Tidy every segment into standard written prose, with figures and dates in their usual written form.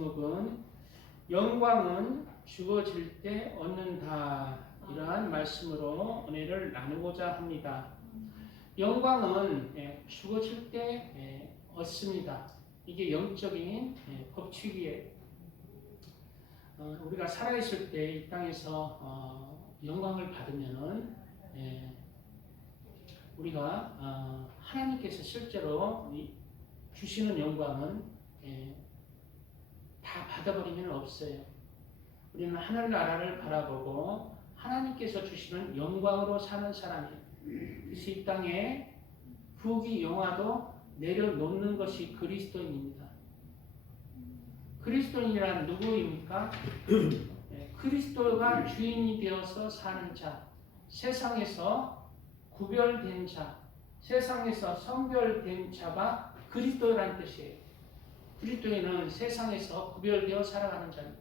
제목은 영광은 죽어질 때 얻는다, 이러한 말씀으로 은혜를 나누고자 합니다. 영광은 죽어질 때 얻습니다. 이게 영적인 법칙이에요. 우리가 살아있을 때 이 땅에서 영광을 받으면은 우리가 하나님께서 실제로 주시는 영광은 다 받아버리면 없어요. 우리는 하늘나라를 바라보고 하나님께서 주시는 영광으로 사는 사람이에요. 그래서 이 땅에 부귀 영화도 내려놓는 것이 그리스도인입니다. 그리스도인이란 누구입니까? 그리스도가 주인이 되어서 사는 자, 세상에서 구별된 자, 세상에서 성별된 자가 그리스도라는 뜻이에요. 그리스도인은 세상에서 구별되어 살아가는 자입니다.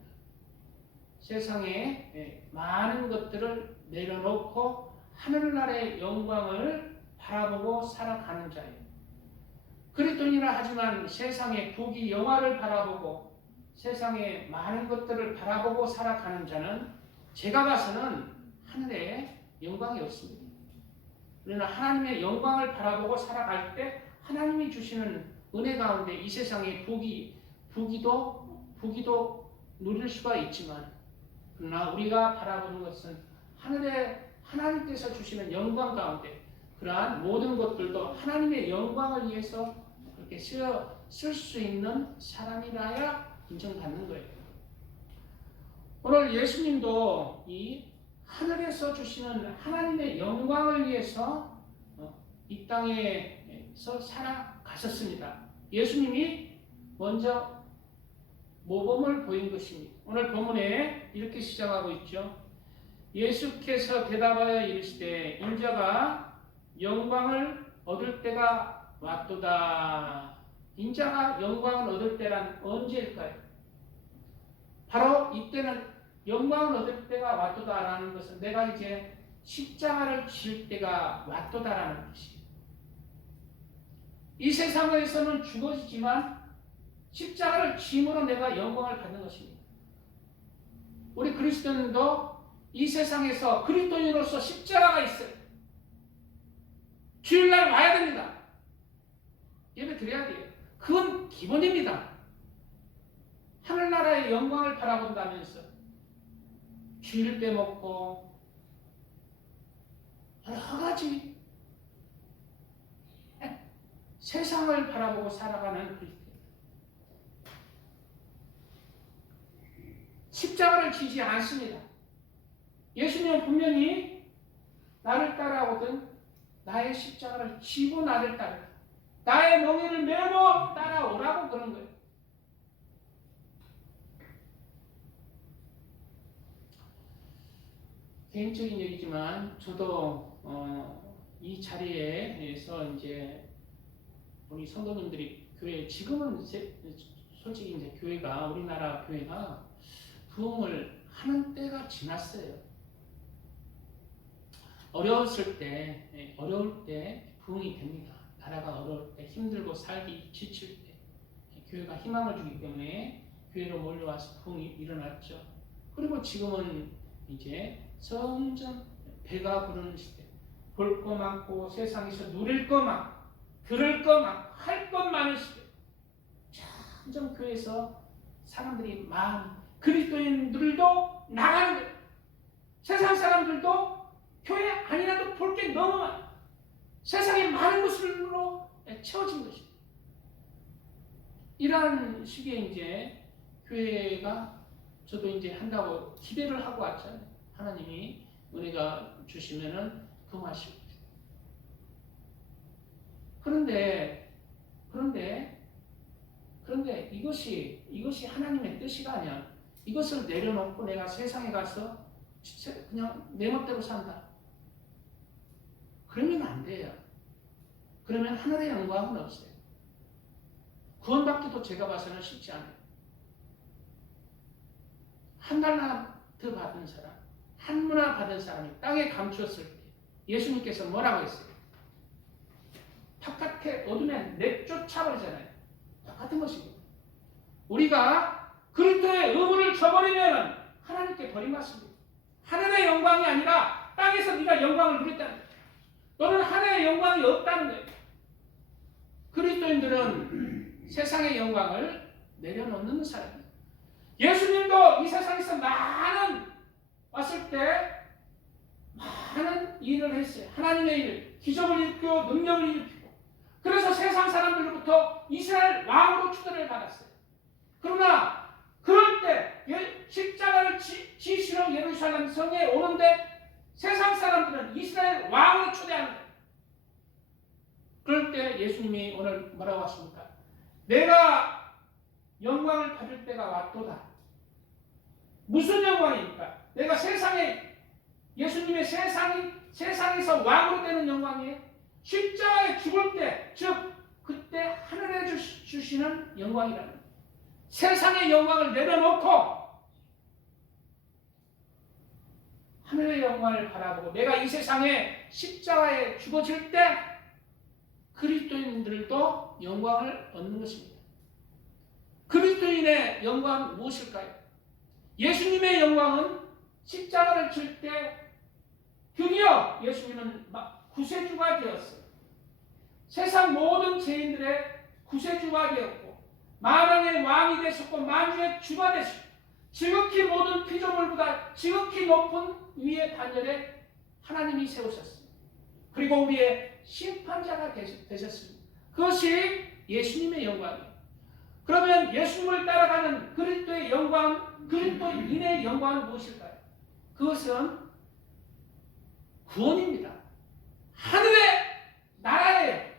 세상에 많은 것들을 내려놓고 하늘나라의 영광을 바라보고 살아가는 자예요. 그리스도인이라 하지만 세상의 부귀 영화를 바라보고 세상의 많은 것들을 바라보고 살아가는 자는 제가 봐서는 하늘에 영광이 없습니다. 우리는 하나님의 영광을 바라보고 살아갈 때 하나님이 주시는 은혜 가운데 이 세상의 부귀도 누릴 수가 있지만, 그러나 우리가 바라보는 것은 하늘에 하나님께서 주시는 영광 가운데 그러한 모든 것들도 하나님의 영광을 위해서 그렇게 쓸 수 있는 사람이라야 인정받는 거예요. 오늘 예수님도 이 하늘에서 주시는 하나님의 영광을 위해서 이 땅에서 살아가셨습니다. 예수님이 먼저 모범을 보인 것입니다. 오늘 본문에 이렇게 시작하고 있죠. 예수께서 대답하여 이르시되 인자가 영광을 얻을 때가 왔도다. 인자가 영광을 얻을 때란 언제일까요? 바로 이때는 영광을 얻을 때가 왔도다라는 것은 내가 이제 십자가를 질 때가 왔도다라는 뜻이에요. 이 세상에서는 죽어지지만 십자가를 짐으로 내가 영광을 받는 것입니다. 우리 그리스도인도 이 세상에서 그리스도인으로서 십자가가 있어요. 주일날 와야 됩니다. 예배 드려야 돼요. 그건 기본입니다. 하늘나라의 영광을 바라본다면서 주일 빼먹고 여러 가지 세상을 바라보고 살아가는 그리스도. 십자가를 지지 않습니다. 예수님은 분명히 나를 따라오든 나의 십자가를 지고 나를 따르라. 나의 멍에를 메고 따라오라고 그런 거예요. 개인적인 얘기지만 저도 이 자리에서 이제 우리 성도님들이 교회 지금은 솔직히 이제 교회가 우리나라 교회가 부흥을 하는 때가 지났어요. 어려울 때 부흥이 됩니다. 나라가 어려울 때, 힘들고 살기 지칠 때 교회가 희망을 주기 때문에 교회로 몰려와서 부흥이 일어났죠. 그리고 지금은 이제 점점 배가 부르는 시대, 볼 거 많고 세상에서 누릴 거 많고 들을 거 많고 할 것 많은 시대. 점점 교회에서 사람들이 많은 그리스도인들도 나가는 거예요. 세상 사람들도 교회 아니라도 볼 게 너무 많아요. 세상에 많은 것으로 채워진 것입니다. 이러한 시기에 이제 교회가 저도 이제 한다고 기대를 하고 왔잖아요. 하나님이 은혜가 주시면은 금하실 거예요. 그런데 이것이 하나님의 뜻이라면 이것을 내려놓고 내가 세상에 가서 그냥 내 멋대로 산다. 그러면 안 돼요. 그러면 하늘의 영광은 없어요. 구원받기도 제가 봐서는 쉽지 않아요. 한 달란트 받은 사람, 한 문화 받은 사람이 땅에 감추었을 때 예수님께서 뭐라고 했어요? 바깥에 어둠에 내쫓아버리잖아요. 똑같은 것입니다. 우리가 그리스도의 의무를 저버리면 하나님께 버림받습니다. 하늘의 영광이 아니라 땅에서 네가 영광을 누렸다는 거예요. 너는 하늘의 영광이 없다는 거예요. 그리스도인들은 세상의 영광을 내려놓는 사람이에요. 예수님도 이 세상에서 왔을 때 많은 일을 했어요. 하나님의 일, 기적을 일으키고 능력을 일으키고, 그래서 세상 사람들로부터 이스라엘 왕으로 추대를 받았어요. 그러나 그럴 때 십자가를 지시러 예루살렘 성에 오는데 세상 사람들은 이스라엘 왕으로 초대하는 거예요. 그럴 때 예수님이 오늘 뭐라고 하십니까? 내가 영광을 받을 때가 왔도다. 무슨 영광입니까? 내가 예수님의 세상에서 왕으로 되는 영광이에요. 십자가에 죽을 때, 즉 그때 하늘에 주시는 영광이라는 거예요. 세상의 영광을 내려놓고 하늘의 영광을 바라보고, 내가 이 세상에 십자가에 죽어질 때 그리스도인들도 영광을 얻는 것입니다. 그리스도인의 영광은 무엇일까요? 예수님의 영광은 십자가를 칠 때 드디어 예수님은 구세주가 되었어요. 세상 모든 죄인들의 구세주가 되었고, 만왕의 왕이 되셨고, 만주의 주가 되셨고, 지극히 모든 피조물보다 지극히 높은 위의 반열에 하나님이 세우셨습니다. 그리고 우리의 심판자가 되셨습니다. 그것이 예수님의 영광이에요. 그러면 예수님을 따라가는 그리스도의 영광, 그리스도인의 영광은 무엇일까요? 그것은 구원입니다. 하늘의 나라예요.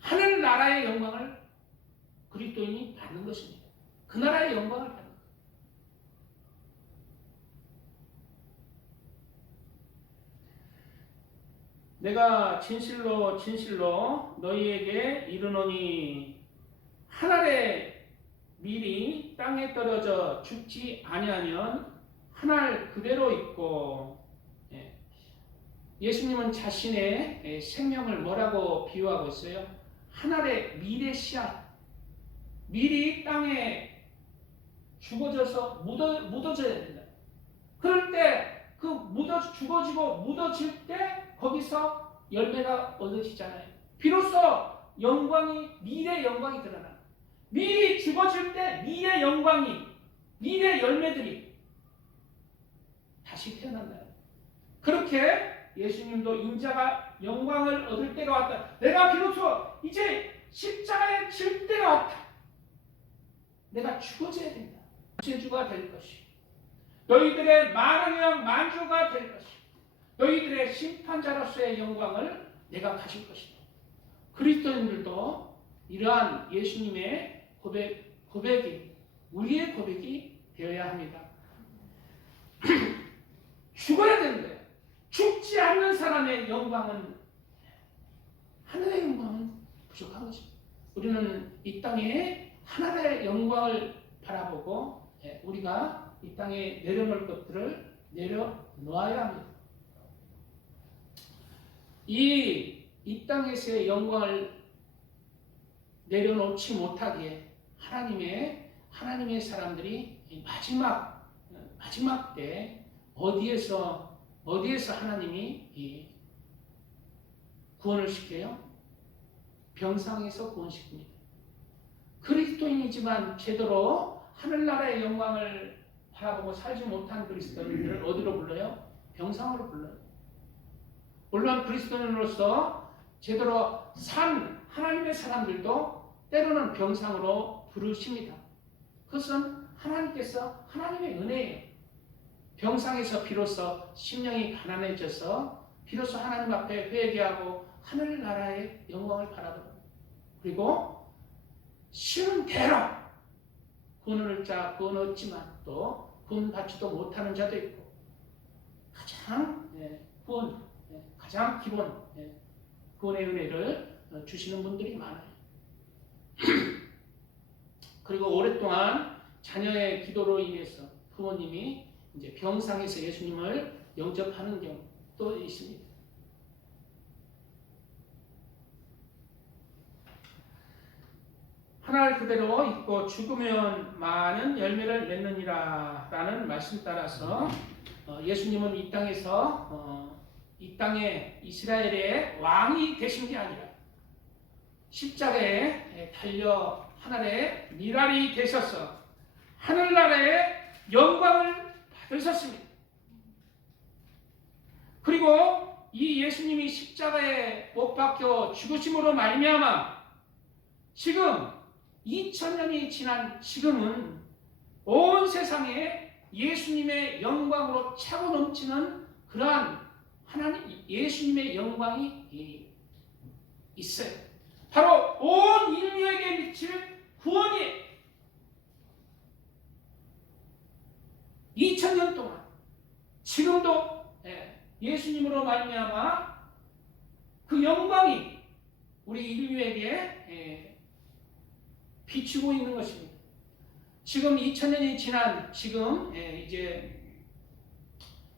하늘 나라의 영광을 그리스도인이 받는 것입니다. 그 나라의 영광을 받는 것. 내가 진실로 너희에게 이르노니 한 알의 밀이 땅에 떨어져 죽지 아니하면 한 알 그대로 있고, 예수님은 자신의 생명을 뭐라고 비유하고 있어요? 한 알의 밀의 씨앗. 밀이 땅에 죽어져서 묻어져야 된다. 그럴 때 그 죽어지고 묻어질 때 거기서 열매가 얻어지잖아요. 비로소 밀의 영광이 드러나. 밀이 죽어질 때 밀의 열매들이 다시 태어난다. 그렇게 예수님도 인자가 영광을 얻을 때가 왔다. 내가 비로소 이제 십자가에 질 때가 왔다. 내가 죽어져야 된다. 구세주가 될 것이, 너희들의 만왕의 왕 만주가 될 것이, 너희들의 심판자로서의 영광을 내가 가질 것이다. 그리스도인들도 이러한 예수님의 고백이 우리의 고백이 되어야 합니다. 죽어야 되는 거예요. 죽지 않는 사람의 영광은, 하늘의 영광은 부족한 것입니다. 우리는 이 땅에 하늘의 영광을 바라보고 우리가 이 땅에 내려놓을 것들을 내려놓아야 합니다. 이 땅에서의 영광을 내려놓지 못하기에 하나님의 사람들이 마지막 때 어디에서 하나님이 구원을 시켜요? 병상에서 구원시킵니다. 그리스도인이지만 제대로 하늘나라의 영광을 바라보고 살지 못한 그리스도인들을 어디로 불러요? 병상으로 불러요. 물론 그리스도인으로서 제대로 산 하나님의 사람들도 때로는 병상으로 부르십니다. 그것은 하나님의 은혜예요. 병상에서 비로소 심령이 가난해져서 비로소 하나님 앞에 회개하고 하늘나라의 영광을 바라보고, 그리고 쉬는 대로 구원을 구원 얻지만 또 구원 받지도 못하는 자도 있고, 가장 기본 구원의 은혜를 주시는 분들이 많아요. 그리고 오랫동안 자녀의 기도로 인해서 부모님이 이제 병상에서 예수님을 영접하는 경우도 있습니다. 하나를 그대로 잊고 죽으면 많은 열매를 맺느니라 라는 말씀 따라서 예수님은 이 땅에서 이 땅에 이스라엘의 왕이 되신 게 아니라 십자가에 달려 하늘의 미랄이 되셔서 하늘나라의 영광을 받으셨습니다. 그리고 이 예수님이 십자가에 못 박혀 죽으심으로 말미암아 지금 2000년이 지난 지금은 온 세상에 예수님의 영광으로 차고 넘치는 그러한 하나님 예수님의 영광이 있어요. 바로 온 인류에게 미칠 구원이에요. 2000년 동안 지금도 예수님으로 말미암아 그 영광이 우리 인류에게 비추고 있는 것입니다. 지금 2000년이 지난 지금 이제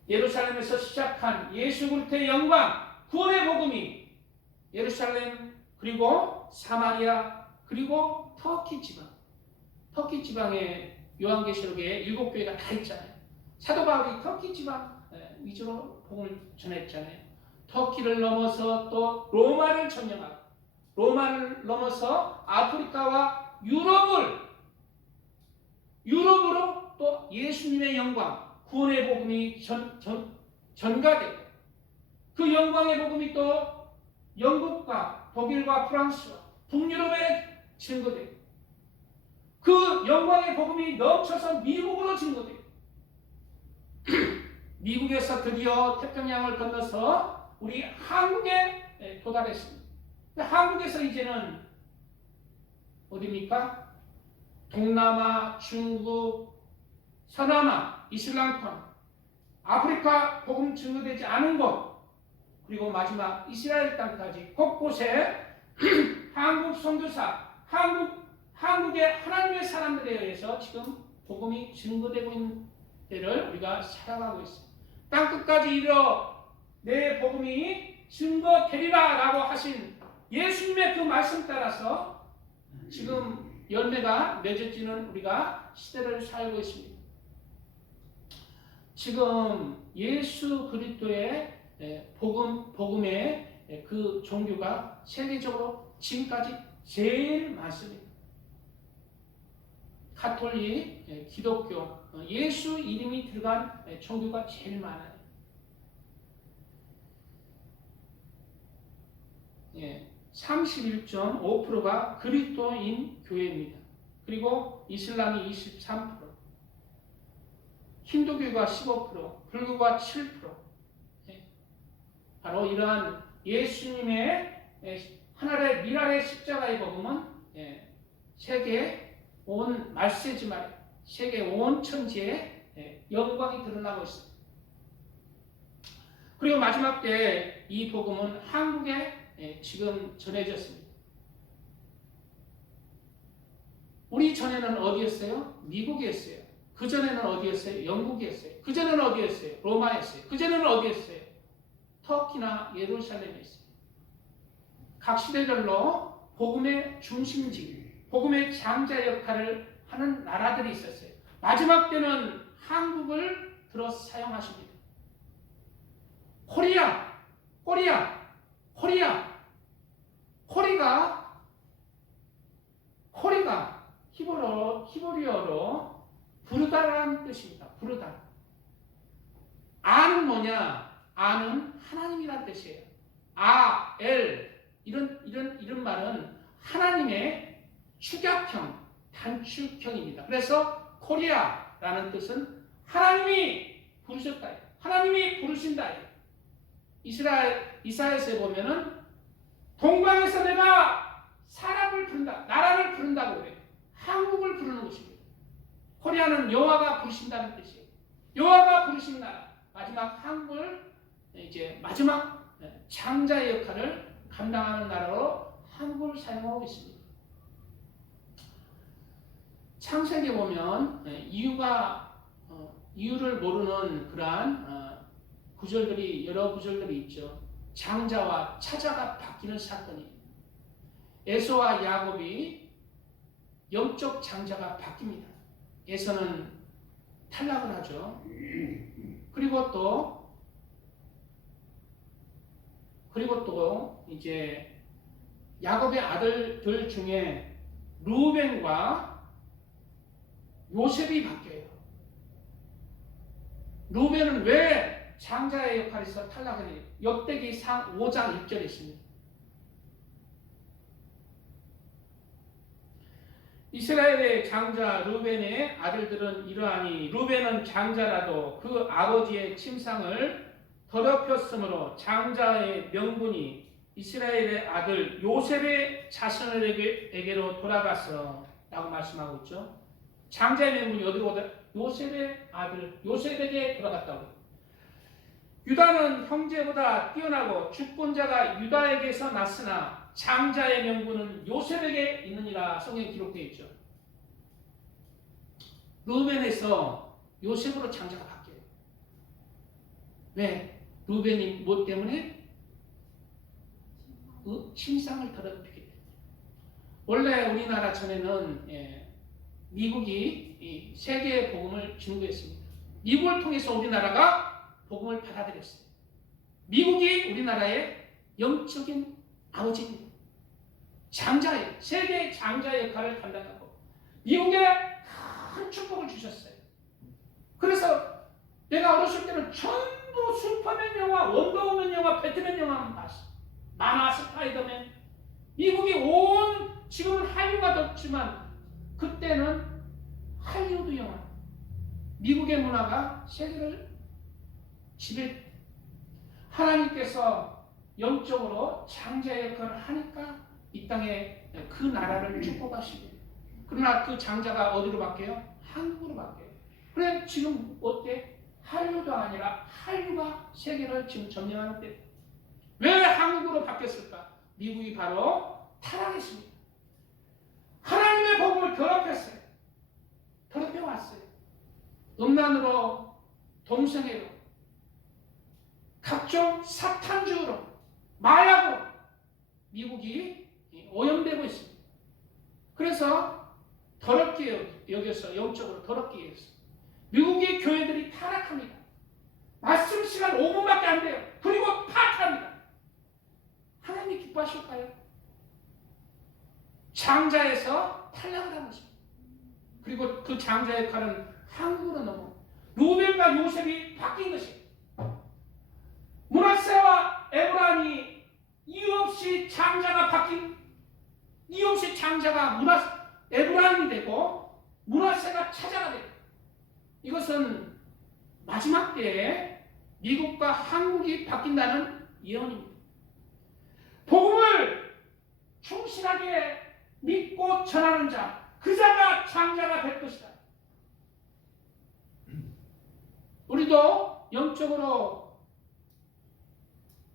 예루살렘에서 시작한 예수 그리스도의 영광, 구원의 복음이 예루살렘 그리고 사마리아 그리고 터키 지방에 요한계시록에 7교회가 다 있잖아요. 사도 바울이 터키 지방 위주로 복음을 전했잖아요. 터키를 넘어서 또 로마를 점령하고 로마를 넘어서 아프리카와 유럽으로 또 예수님의 영광, 구원의 복음이 전가되고 그 영광의 복음이 또 영국과 독일과 프랑스와 북유럽에 증거되고 그 영광의 복음이 넘쳐서 미국으로 증거되고 미국에서 드디어 태평양을 건너서 우리 한국에 도달했습니다. 한국에서 이제는 어디입니까? 동남아, 중국, 서남아, 이슬람권, 아프리카 복음 증거되지 않은 곳, 그리고 마지막 이스라엘 땅까지 곳곳에 한국 선교사, 한국의 하나님의 사람들에 의해서 지금 복음이 증거되고 있는 때를 우리가 살아가고 있습니다. 땅끝까지 이르러 내 복음이 증거되리라 라고 하신 예수님의 그 말씀 따라서 지금 열매가 맺어지는 우리가 시대를 살고 있습니다. 지금 예수 그리스도의 복음의 그 종교가 세계적으로 지금까지 제일 많습니다. 가톨릭, 기독교, 예수 이름이 들어간 종교가 제일 많아요. 31.5%가 그리스도인 교회입니다. 그리고 이슬람이 23%, 힌두교가 15%, 불교가 7%. 바로 이러한 예수님의 하늘의 미랄의 십자가의 복음은 세계 온 말세지 말이에요. 세계 온 천지에 영광이 드러나고 있습니다. 그리고 마지막 때 이 복음은 한국에 지금 전해졌습니다. 우리 전에는 어디였어요? 미국이었어요. 그 전에는 어디였어요? 영국이었어요. 그 전에는 어디였어요? 로마였어요. 그 전에는 어디였어요? 터키나 예루살렘이었어요. 각 시대별로 복음의 중심지, 복음의 장자 역할을 하는 나라들이 있었어요. 마지막 때는 한국을 들어 사용하십니다. 코리가 히브리어로 부르다라는 뜻입니다. 부르다. 아는 뭐냐? 아는 하나님이란 뜻이에요. 이런 말은 하나님의 축약형, 단축형입니다. 그래서 코리아라는 뜻은 하나님이 부르셨다. 하나님이 부르신다. 이사야서에 보면은 동방에서 내가 사람을 부른다, 나라를 부른다고 그래요. 한국을 부르는 것입니다. 코리아는 여호와가 부르신다는 뜻이에요. 여호와가 부르신 나라, 마지막 한국을 이제 마지막 장자의 역할을 감당하는 나라로 한국을 사용하고 있습니다. 창세기에 보면 이유를 모르는 그러한 여러 구절들이 있죠. 장자와 차자가 바뀌는 사건이 에서와 야곱이 영적 장자가 바뀝니다. 에서는 탈락을 하죠. 그리고 또 이제 야곱의 아들들 중에 루벤과 요셉이 바뀌어요. 루벤은 왜 장자의 역할에서 탈락을 해요? 역대기상 5장 1절에 있습니다. 이스라엘의 장자 루벤의 아들들은 이러하니 루벤은 장자라도 그 아버지의 침상을 더럽혔으므로 장자의 명분이 이스라엘의 아들 요셉의 자손에게로 돌아가서 라고 말씀하고 있죠. 장자의 명분이 어디로 오다? 요셉의 아들 요셉에게 돌아갔다고. 유다는 형제보다 뛰어나고 주권자가 유다에게서 났으나 장자의 명분은 요셉에게 있느니라 성경에 기록되어 있죠. 루벤에서 요셉으로 장자가 바뀌어요. 왜? 루벤이 뭐 때문에? 침상을 더럽히기 때문에. 원래 우리나라 전에는 미국이 세계의 복음을 증거했습니다. 미국을 통해서 우리나라가 복음을 받아들였어요. 미국이 우리나라의 영적인 아버지입니다. 장자예요. 세계의 장자의 역할을 감당하고 미국에 큰 축복을 주셨어요. 그래서 내가 어렸을 때는 전부 슈퍼맨 영화, 원더우먼 영화, 배트맨 영화만 봤어. 만화, 스파이더맨. 미국이 지금은 한류가 덥지만 그때는 할리우드 영화. 미국의 문화가 세계를 지배. 하나님께서 영적으로 장자의 역할을 하니까 이 땅에 그 나라를 축복하시고, 그러나 그 장자가 어디로 바뀌어요? 한국으로 바뀌어요. 그래 지금 어때? 한류가 아니라 한류가 세계를 지금 점령하는 때. 왜 한국으로 바뀌었을까? 미국이 바로 타락했습니다. 하나님의 복음을 더럽혔어요. 더럽혀왔어요. 음란으로, 동성애로, 각종 사탄주의로, 마약으로 미국이 오염되고 있습니다. 그래서 더럽게 여겨서 영적으로 더럽게 여겼어요. 미국의 교회들이 타락합니다. 말씀 시간 5분밖에 안 돼요. 그리고 파탄합니다. 하나님이 기뻐하실까요? 장자에서 탈락을 하는 것입니다. 그리고 그 장자의 역할은 한국으로 넘어 루벤과 요셉이 바뀐 것이에요. 므낫세와 에브라임이 이유 없이 장자가 에브라임이 되고 므낫세가 차자가 되고, 이것은 마지막 때에 미국과 한국이 바뀐다는 예언입니다. 복음을 충실하게 믿고 전하는 자, 그 자가 장자가 될 것이다. 우리도 영적으로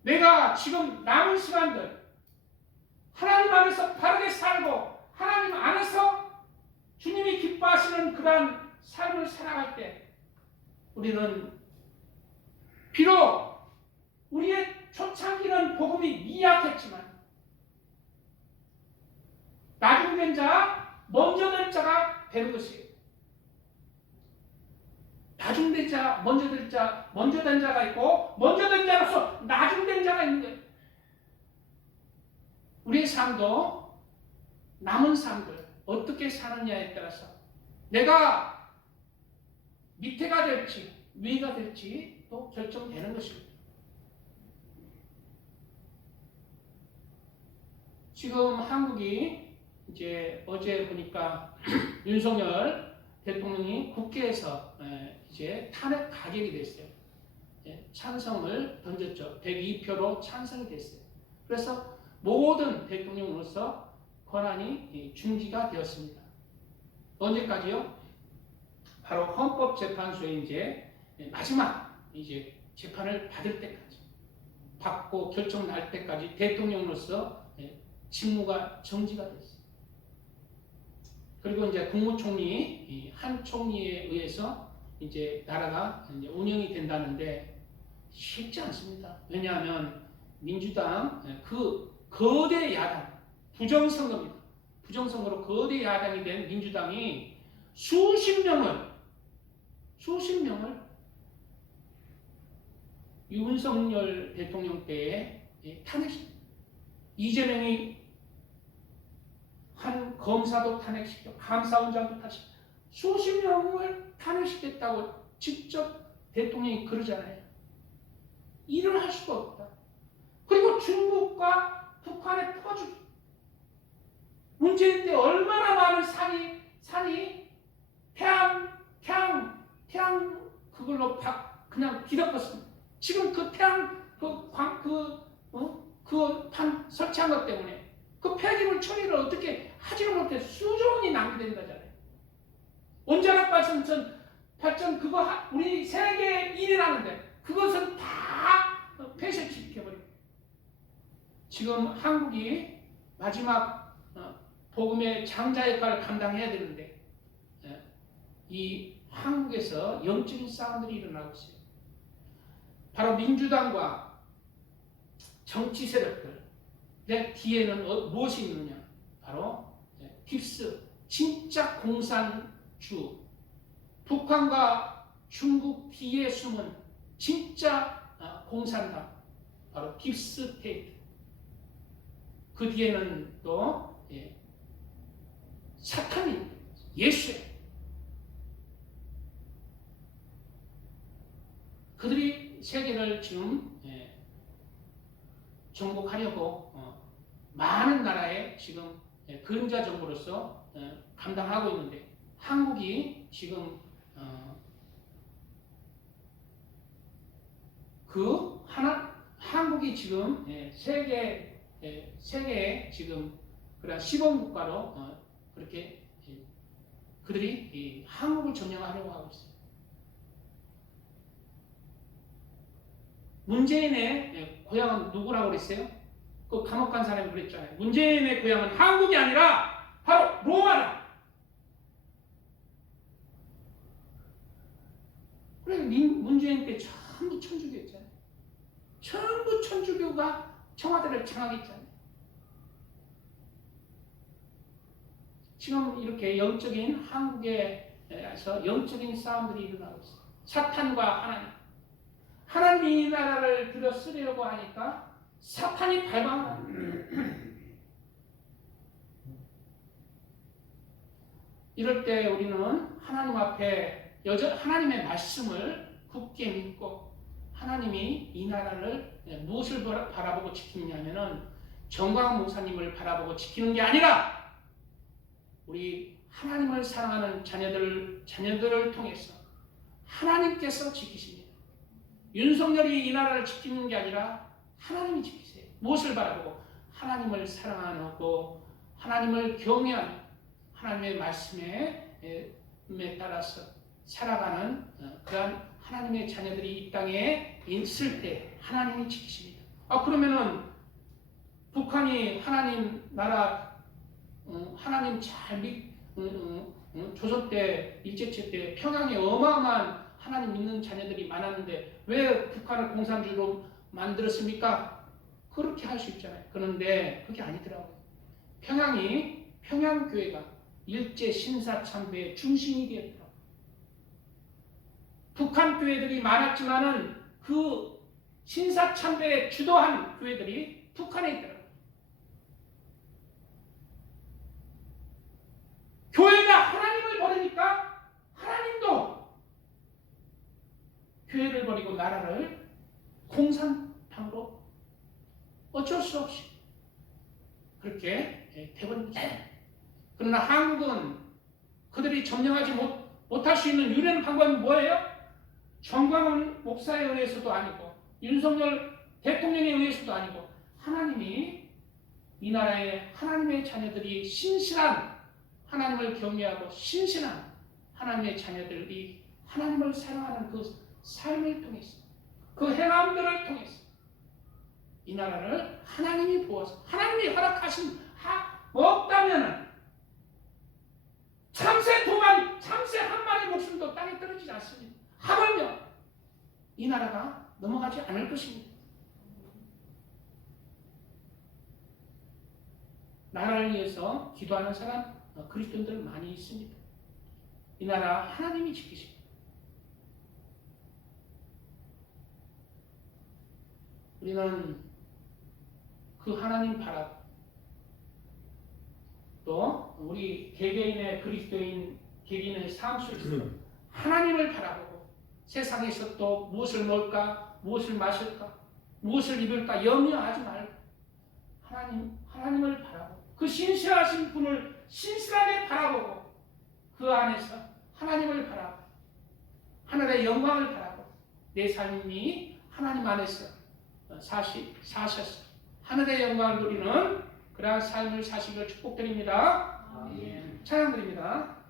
내가 지금 남은 시간들 하나님 안에서 바르게 살고 하나님 안에서 주님이 기뻐하시는 그러한 삶을 살아갈 때 우리는 비록 우리의 초창기는 복음이 미약했지만 나중된 자, 먼저 된 자가 되는 것이에요. 나중된 자, 먼저 된 자, 먼저 된 자가 있고 먼저 된 자로서 나중된 자가 있는 거예요. 우리의 삶도 남은 삶들 어떻게 사느냐에 따라서 내가 밑에가 될지 위가 될지 또 결정되는 것입니다. 지금 한국이 이제 어제 보니까 윤석열 대통령이 국회에서 이제 탄핵 가결이 됐어요. 찬성을 던졌죠. 102표로 찬성이 됐어요. 그래서 모든 대통령으로서 권한이 중지가 되었습니다. 언제까지요? 바로 헌법재판소에 이제 마지막 이제 재판을 받을 때까지, 받고 결정 날 때까지 대통령으로서 직무가 정지가 됐어요. 그리고 이제 국무총리 한 총리에 의해서 이제 나라가 이제 운영이 된다는데 쉽지 않습니다. 왜냐하면 민주당 그 거대 야당 부정선거입니다. 부정선거로 거대 야당이 된 민주당이 수십 명을 윤석열 대통령 때에 탄핵시켰다. 이재명이 한 검사도 탄핵시켰고 감사원장도 탄핵시켰고 수십 명을 탄핵시켰다고 직접 대통령이 그러잖아요. 일을 할 수가 없다. 그리고 중국과 북한에 퍼주기. 문재인 때 얼마나 많은 산이 태양 그걸로 그냥 뒤덮었습니다. 지금 그 태양 판 설치한 것 때문에 그 폐기물 처리를 어떻게 하지를 못해 수조 원이 낭비된다잖아요. 원자력 발전 그거 우리 세계 1위라는데 그것은 다 폐쇄시켜버리고 지금 한국이 마지막 복음의 장자 역할을 감당해야 되는데 이 한국에서 영적인 싸움들이 일어나고 있어요. 바로 민주당과 정치 세력들 내 뒤에는 무엇이 있느냐? 바로 깁스 진짜 공산주 북한과 중국 뒤에 숨은 진짜 공산당 바로 깁스테이트 그 뒤에는 또 사탄이 예수예요. 그들이 세계를 지금 정복하려고 많은 나라에 지금 그림자 정부로서 감당하고 있는데 한국이 지금 한국이 지금 세계에 지금 그런 시범국가로 그렇게 그들이 한국을 점령하려고 하고 있어요. 문재인의 고향은 누구라고 그랬어요? 그 감옥 간 사람이 그랬잖아요. 문재인의 고향은 한국이 아니라 바로 로마다. 그래 문재인 때 전부 천주교였잖아요. 전부 천주교가 청와대를 장악했잖아요. 지금 이렇게 영적인 한국에서 영적인 싸움들이 일어나고 있어요. 사탄과 하나님이 이 나라를 들여 쓰려고 하니까 사탄이 발광합니다. 이럴 때 우리는 하나님 앞에 하나님의 말씀을 굳게 믿고 하나님이 이 나라를 무엇을 바라보고 지키느냐면은 정광훈 목사님을 바라보고 지키는 게 아니라 우리 하나님을 사랑하는 자녀들을 통해서 하나님께서 지키십니다. 윤석열이 이 나라를 지키는 게 아니라 하나님이 지키세요. 무엇을 바라보고 하나님을 사랑하고 하나님을 경외하며 하나님의 말씀에 따라서 살아가는 그러한 하나님의 자녀들이 이 땅에 있을 때 하나님이 지키십니다. 그러면은 북한이 하나님 나라 하나님 잘 조선 때 일제치 때 평양에 어마어마한 하나님 믿는 자녀들이 많았는데 왜 북한을 공산주의로 만들었습니까? 그렇게 할 수 있잖아요. 그런데 그게 아니더라고요. 평양교회가 일제 신사참배의 중심이 되었더라고요. 북한 교회들이 많았지만은 그 신사참배에 주도한 교회들이 북한에 있더라고요. 교회가 하나님을 버리니까 하나님도 교회를 버리고 나라를 공산당으로 어쩔 수 없이 그렇게 돼버립니다. 그러나 한국은 그들이 점령하지 못할 수 있는 유일한 방법이 뭐예요? 정광훈 목사에 의해서도 아니고 윤석열 대통령에 의해서도 아니고 하나님이 이 나라의 하나님의 자녀들이 신실한 하나님을 경외하고 신실한 하나님의 자녀들이 하나님을 사랑하는 그 삶을 통해서 그 행함들을 통해서 이 나라를 하나님이 보아서 하나님이 허락하신 없다면 참새 한 마리 목숨도 땅에 떨어지지 않습니다. 하물며 이 나라가 넘어가지 않을 것입니다. 나라를 위해서 기도하는 사람 그리스도인들 많이 있습니다. 이 나라 하나님이 지키십니다. 우리는 그 하나님 바라고 또 우리 개개인의 그리스도인 개개인의 삶 속에서 하나님을 바라보고 세상에서 또 무엇을 먹을까, 무엇을 마실까, 무엇을 입을까 염려하지 말고 하나님을 바라보고 그 신실하신 분을 신실하게 바라보고 그 안에서 하나님을 바라보고 하늘의 영광을 바라보고 내 삶이 하나님 안에서 사셔서 하늘의 영광을 누리는 그러한 삶을 사시기를 축복드립니다. 찬양드립니다.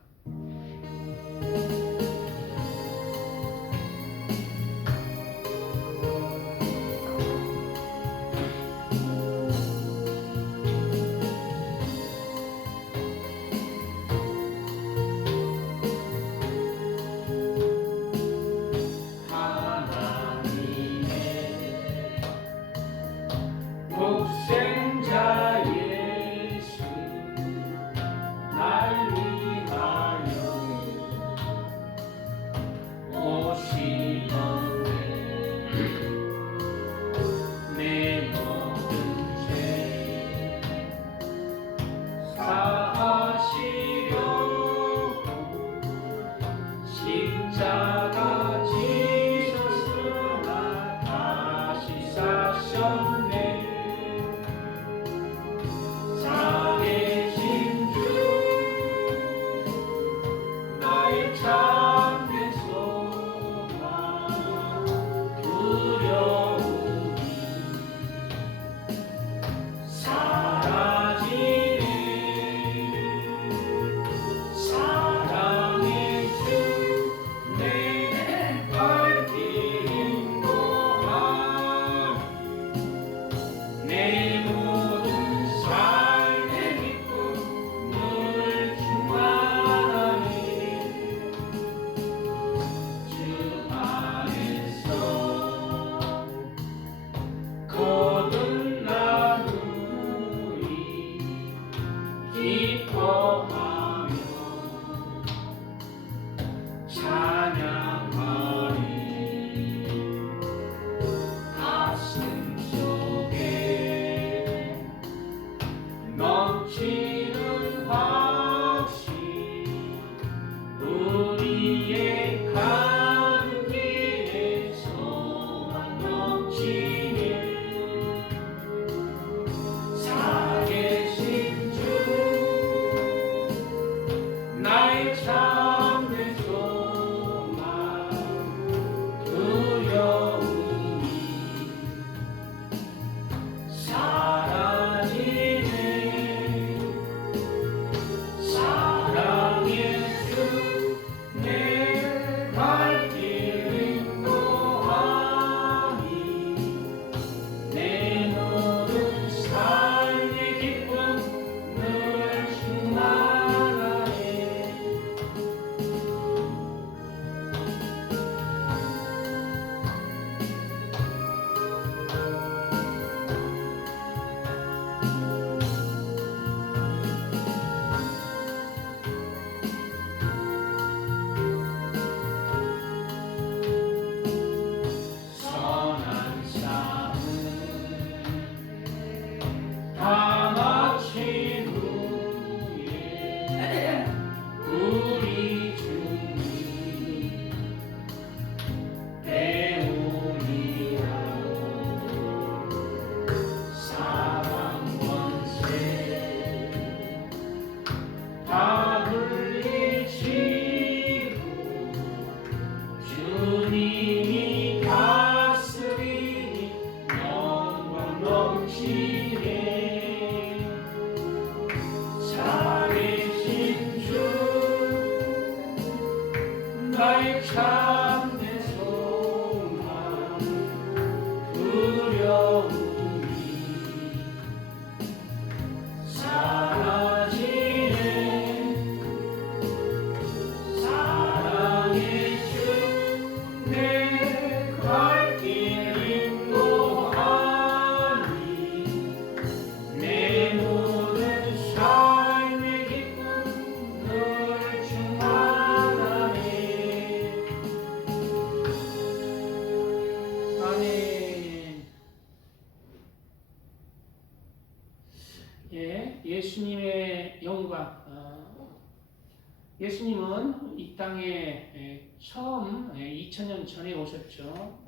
예수님은 이 땅에 처음 2000년 전에 오셨죠.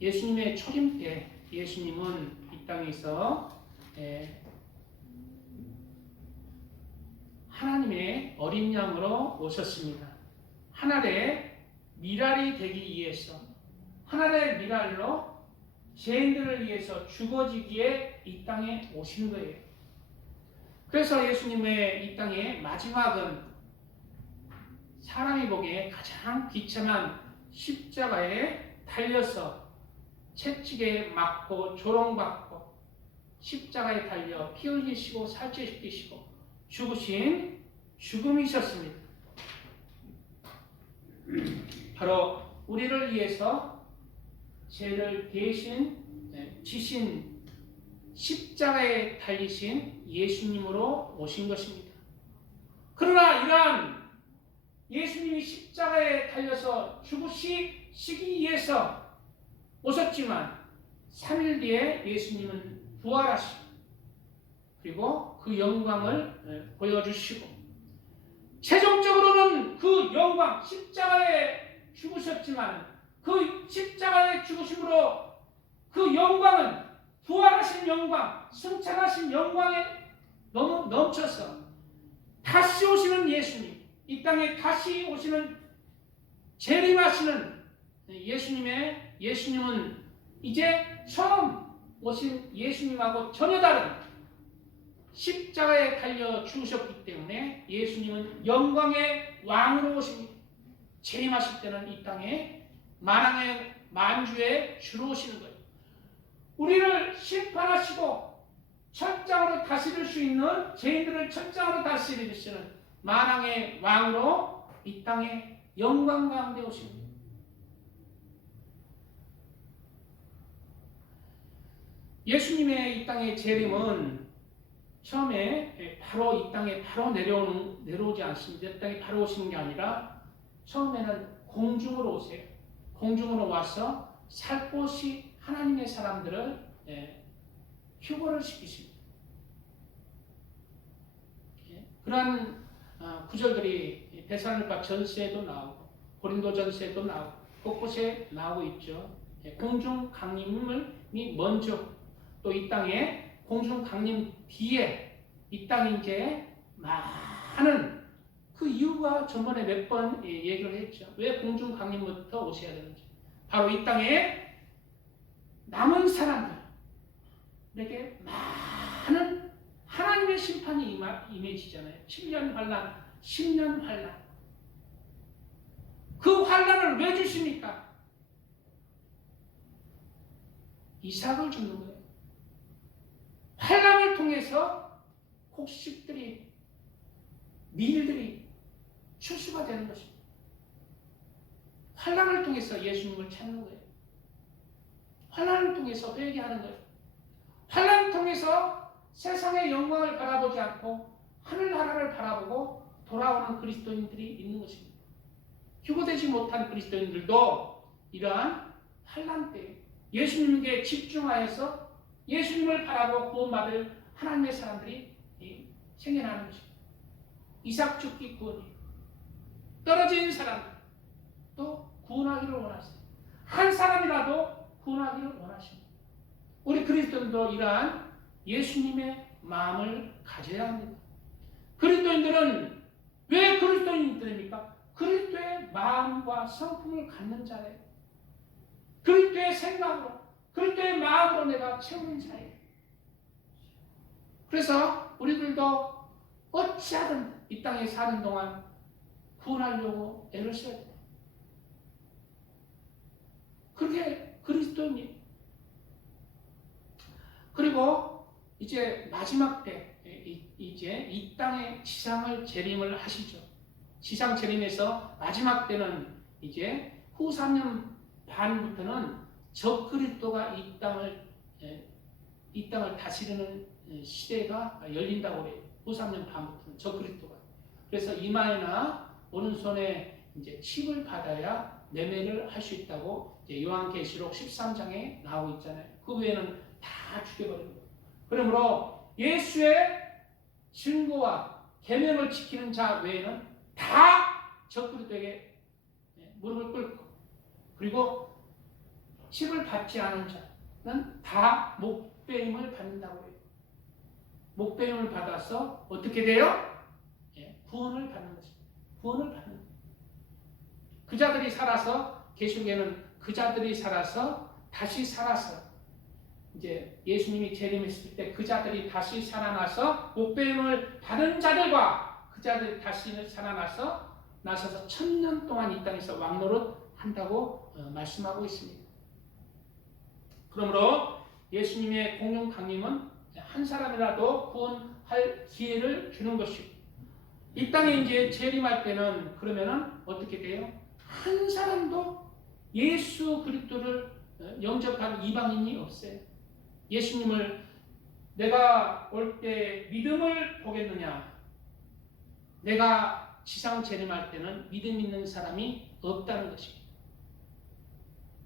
예수님의 초림 때 예수님은 이 땅에서 하나님의 어린 양으로 오셨습니다. 하늘의 미랄이 되기 위해서, 하늘의 미랄로 죄인들을 위해서 죽어지기에 이 땅에 오신 거예요. 그래서 예수님의 이 땅의 마지막은 사람이 보기에 가장 비참한 십자가에 달려서 채찍에 맞고 조롱받고 십자가에 달려 피 흘리시고 살찌시고 죽으신 죽음이셨습니다. 바로 우리를 위해서 죄를 대신 지신 십자가에 달리신 예수님으로 오신 것입니다. 그러나 이러한 예수님이 십자가에 달려서 죽으시기 위해서 오셨지만 3일 뒤에 예수님은 부활하시고 그리고 그 영광을 보여주시고 최종적으로는 그 영광, 십자가에 죽으셨지만 그 십자가의 죽으심으로 그 영광은 부활하신 영광, 승천하신 영광에 너무 넘쳐서 다시 오시는 예수님, 이 땅에 다시 오시는 재림하시는 예수님은 이제 처음 오신 예수님하고 전혀 다른 십자가에 달려 죽으셨기 때문에 예수님은 영광의 왕으로 오십니다. 재림하실 때는 이 땅에 만왕의 만주에 주로 오시는 거예요. 우리를 심판하시고 천장으로 다스릴 수 있는 죄인들을 천장으로 다스리시는 만왕의 왕으로 이 땅에 영광 가운데 오십니다. 예수님의 이 땅의 재림은 처음에 바로 이 땅에 바로 내려오지 않습니다. 이 땅에 바로 오시는 게 아니라 처음에는 공중으로 오세요. 공중으로 와서 살포시 하나님의 사람들을 휴거를 시키십니다. 그러한 구절들이 데살로니가 전서에도 나오고 고린도 전서에도 나오고 곳곳에 나오고 있죠. 공중 강림이 먼저 또 이 땅에 공중 강림 뒤에 이 땅이 이제 많은 그 이유가 저번에 몇 번 얘기를 했죠. 왜 공중 강림부터 오셔야 되는지. 바로 이 땅에 남은 사람들에게 많은 하나님의 심판이 임해지잖아요. 7년 환란, 10년 환란. 그 환란을 왜 주십니까? 이삭을 주는 거예요. 환란을 통해서 곡식들이, 밀들이 추수가 되는 것입니다. 환란을 통해서 예수님을 찾는 거예요. 환란을 통해서 회개하는 거예요. 환란을 통해서 세상의 영광을 바라보지 않고 하늘나라를 바라보고 돌아오는 그리스도인들이 있는 것입니다. 휴거되지 못한 그리스도인들도 이러한 환란 때 예수님께 집중하여서 예수님을 바라보고 구원받을 하나님의 사람들이 생겨나는 것입니다. 이삭 죽기 구원이 떨어진 사람도 구원하기를 원하세요. 한 사람이라도 구원하기를 원하십니다. 우리 그리스도인도 이러한 예수님의 마음을 가져야 합니다. 그리스도인들은 왜 그리스도인들입니까? 그리스도의 마음과 성품을 갖는 자예요. 그리스도의 생각으로, 그리스도의 마음으로 내가 채우는 자예요. 그래서 우리들도 어찌하든 이 땅에 사는 동안 구원하려고 애를 써야 돼요. 그게 그리스도입니다. 그리고 이제 마지막 때 이제 이 땅의 지상을 재림을 하시죠. 지상 재림에서 마지막 때는 이제 후 3년 반부터는 적그리스도가 이 땅을 다스리는 시대가 열린다고 그래요. 후 3년 반부터는 적그리스도가. 그래서 이마에나 오른손에 이제 칩을 받아야 매매를 할 수 있다고 이제 요한계시록 13장에 나오고 있잖아요. 그 외에는 다 죽여버리는 거예요. 그러므로 예수의 증거와 계명을 지키는 자 외에는 다 적그리스도에게 무릎을 꿇고, 그리고 칩을 받지 않은 자는 다 목배임을 받는다고 해요. 목배임을 받아서 어떻게 돼요? 구원을 받는 것입니다. 구원을 받는 거예요. 그 자들이 살아서, 계시록에는 그 자들이 살아서 다시 살아서, 이제 예수님이 재림했을 때 그 자들이 다시 살아나서 목배임을 받은 자들과 그 자들이 다시 살아나서 나서서 1000년 동안 이 땅에서 왕노릇 한다고 말씀하고 있습니다. 그러므로 예수님의 공중 강림은 한 사람이라도 구원할 기회를 주는 것이고, 이 땅에 이제 재림할 때는 그러면은 어떻게 돼요? 한 사람도 예수 그리스도를 영접한 이방인이 없어요. 예수님을 내가 올 때 믿음을 보겠느냐? 내가 지상 재림할 때는 믿음 있는 사람이 없다는 것입니다.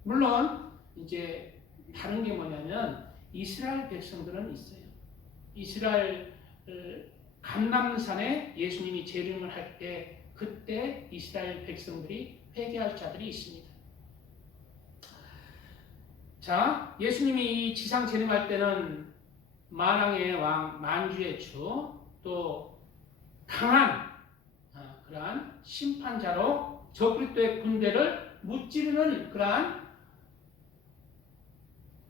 물론 이제 다른 게 뭐냐면 이스라엘 백성들은 있어요. 이스라엘 감람산에 예수님이 재림을 할 때 그때 이스라엘 백성들이 회개할 자들이 있습니다. 자, 예수님이 이 지상 재림할 때는 만왕의 왕, 만주의 주, 또 강한 그러한 심판자로 적그리스도의 군대를 무찌르는 그러한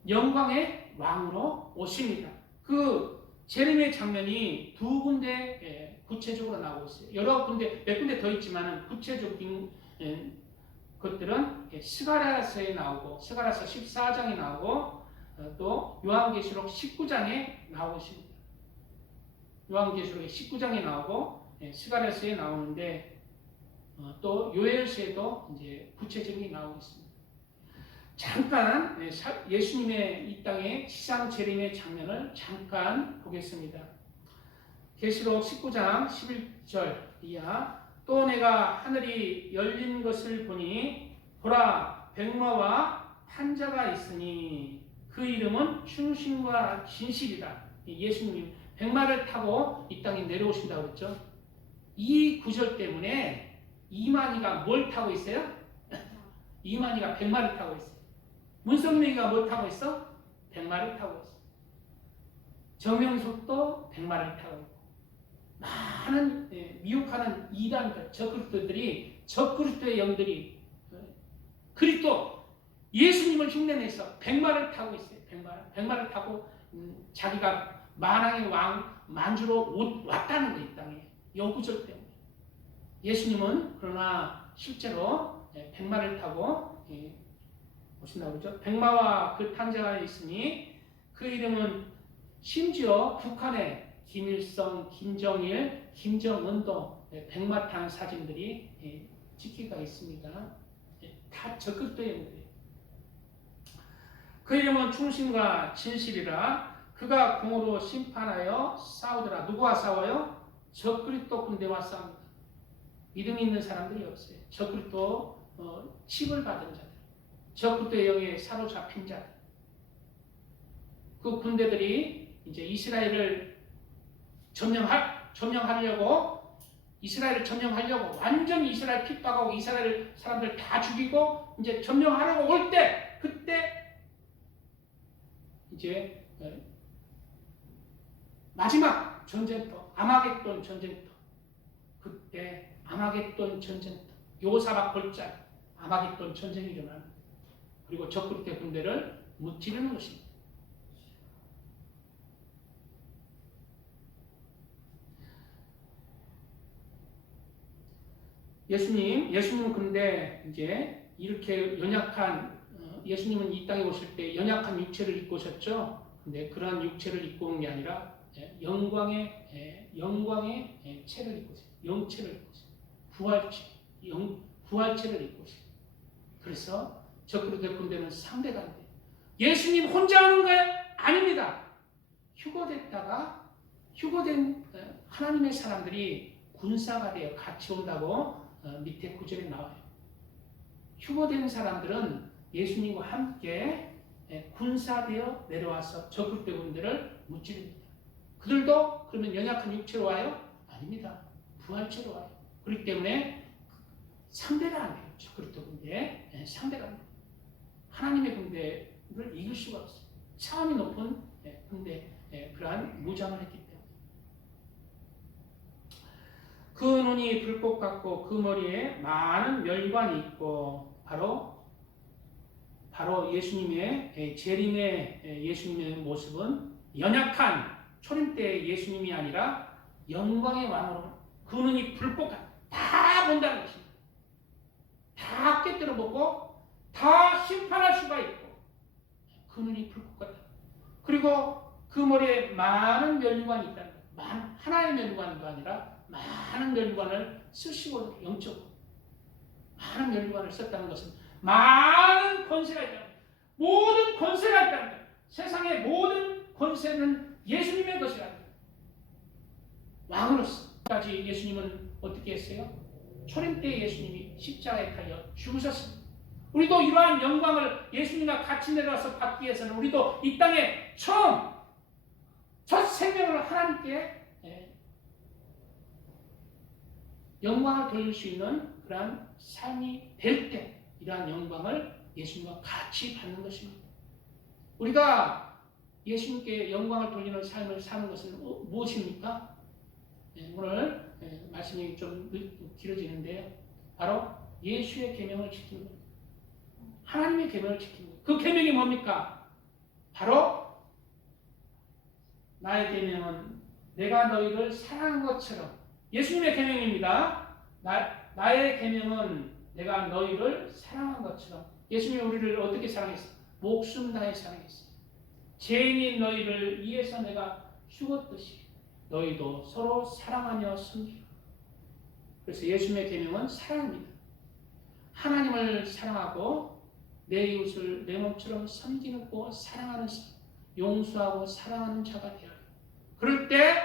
영광의 왕으로 오십니다. 그 재림의 장면이 두 군데 구체적으로 나오고 있어요. 여러 군데, 몇 군데 더 있지만 구체적인 것들은 스가랴서에 나오고, 스가랴서 14장에 나오고, 또 요한계시록 19장에 나오고 있습니다. 요한계시록 19장에 나오고, 스가랴서에 나오는데, 또 요엘서에도 이제 구체적인 게 나오고 있습니다. 잠깐 예수님의 이 땅의 지상 재림의 장면을 잠깐 보겠습니다. 계시록 19장 11절 이하, 또 내가 하늘이 열린 것을 보니 보라 백마와 탄자가 있으니 그 이름은 충신과 진실이다. 예수님이 백마를 타고 이 땅에 내려오신다고 그랬죠. 이 구절 때문에 이만희가 뭘 타고 있어요? 이만희가 백마를 타고 있어요. 문성명이가 뭘 타고 있어? 백마를 타고 있어. 정영석도 백마를 타고 있고, 많은 미혹하는 이단들, 적그리스도들이, 적그리스도의 영들이 그리스도 예수님을 흉내내서 백마를 타고 있어요. 백마를 타고 자기가 만왕의 왕 만주로 왔다는 거예요. 이 땅에 여구절 때문에. 예수님은 그러나 실제로 백마를 타고 오신다고 그러죠. 백마와 그 탄자가 있으니 그 이름은 심지어 북한의 김일성, 김정일, 김정은도 백마 탄 사진들이 찍히가 있습니다. 다 적그리스도의 영들이에요. 그 이름은 충신과 진실이라. 그가 공으로 심판하여 싸우더라. 누구와 싸워요? 적그리스도 군대와 싸웁니다. 믿음 있는 사람들이 없어요. 적그리스도 칩을 받은 자들, 적그리스도의 영에 사로잡힌 자들. 그 군대들이 이제 이스라엘을 점령하려고, 완전히 이스라엘 핍박하고 이스라엘 사람들 다 죽이고 이제 점령하려고 올 때, 그때 이제 마지막 전쟁터, 아마겟돈 전쟁터, 그때 아마겟돈 전쟁터, 요사박 골짜기 아마겟돈 전쟁이 일어납니다. 그리고 적그리스도의 군대를 무찌르는 것입니다. 예수님은 근데 이제 이렇게 연약한, 예수님은 이 땅에 오실 때 연약한 육체를 입고 오셨죠. 근데 그러한 육체를 입고 온 게 아니라 영광의 체를 입고 오세요. 영체를 입고 오세요. 부활체를 입고 오세요. 그래서 적그리스도의 군대는 상대가 안 돼요. 예수님 혼자 오는 거예요? 아닙니다. 휴거된 하나님의 사람들이 군사가 되어 같이 온다고 밑에 구절에 나와요. 휴거된 사람들은 예수님과 함께 군사되어 내려와서 적그리스도의 군대를 무찌릅니다. 그들도 그러면 연약한 육체로 와요? 아닙니다. 부활체로 와요. 그렇기 때문에 상대가 안 돼요. 그리스도 군대 상대가 안 돼요. 하나님의 군대를 이길 수가 없어요. 차원이 높은 군대 그러한 무장을 했기 때문에 그 눈이 불꽃 같고 그 머리에 많은 멸관이 있고 바로 예수님의 재림의 예수님의 모습은 연약한 초림 때의 예수님이 아니라 영광의 왕으로 그 눈이 불꽃 같다. 다 본다는 것입니다. 다 깨뜨려 보고 다 심판할 수가 있고 그 눈이 불꽃 같다. 그리고 그 머리에 많은 멸관이 있다는 거예요. 하나의 멸관도 아니라 많은 멸관을 쓰시고 영적으로 많은 멸관을 썼다는 것은 많은 권세가 있다는 거예요. 모든 권세가 있다는 거예요. 세상의 모든 권세는 예수님의 것이라는 거예요. 왕으로서까지 예수님은 어떻게 했어요? 초림 때 예수님이 십자가에 달려 죽으셨습니다. 우리도 이러한 영광을 예수님과 같이 내려와서 받기 위해서는 우리도 이 땅에 처음 첫 생명을 하나님께 영광을 돌릴 수 있는 그러한 삶이 될 때 이러한 영광을 예수님과 같이 받는 것입니다. 우리가 예수님께 영광을 돌리는 삶을 사는 것은 무엇입니까? 오늘 말씀이 좀 길어지는데요. 바로 예수의 계명을 지키는 겁니다. 하나님의 계명을 지키는 겁니다. 그 계명이 뭡니까? 바로 나의 계명은 내가 너희를 사랑한 것처럼 예수님의 계명입니다. 나의 계명은 내가 너희를 사랑한 것처럼 예수님이 우리를 어떻게 사랑했어? 목숨 다해 사랑했어. 죄인인 너희를 위해서 내가 죽었듯이 너희도 서로 사랑하며 섬기라. 그래서 예수님의 계명은 사랑입니다. 하나님을 사랑하고 내 이웃을 내 몸처럼 섬기고 사랑하는 삶, 용서하고 사랑하는 자가 되어라. 그럴 때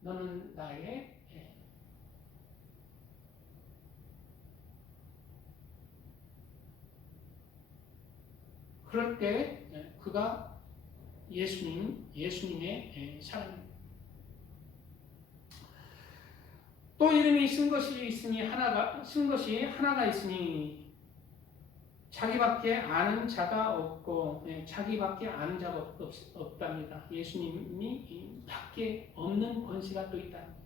너는 나의 그럴 때 그가 예수님의 사랑입니다. 또 이름이 쓴 것이 하나가 있으니 자기밖에 아는 자가 없고 자기밖에 아는 자가 없답니다. 예수님이 밖에 없는 권세가 또 있다는 거예요.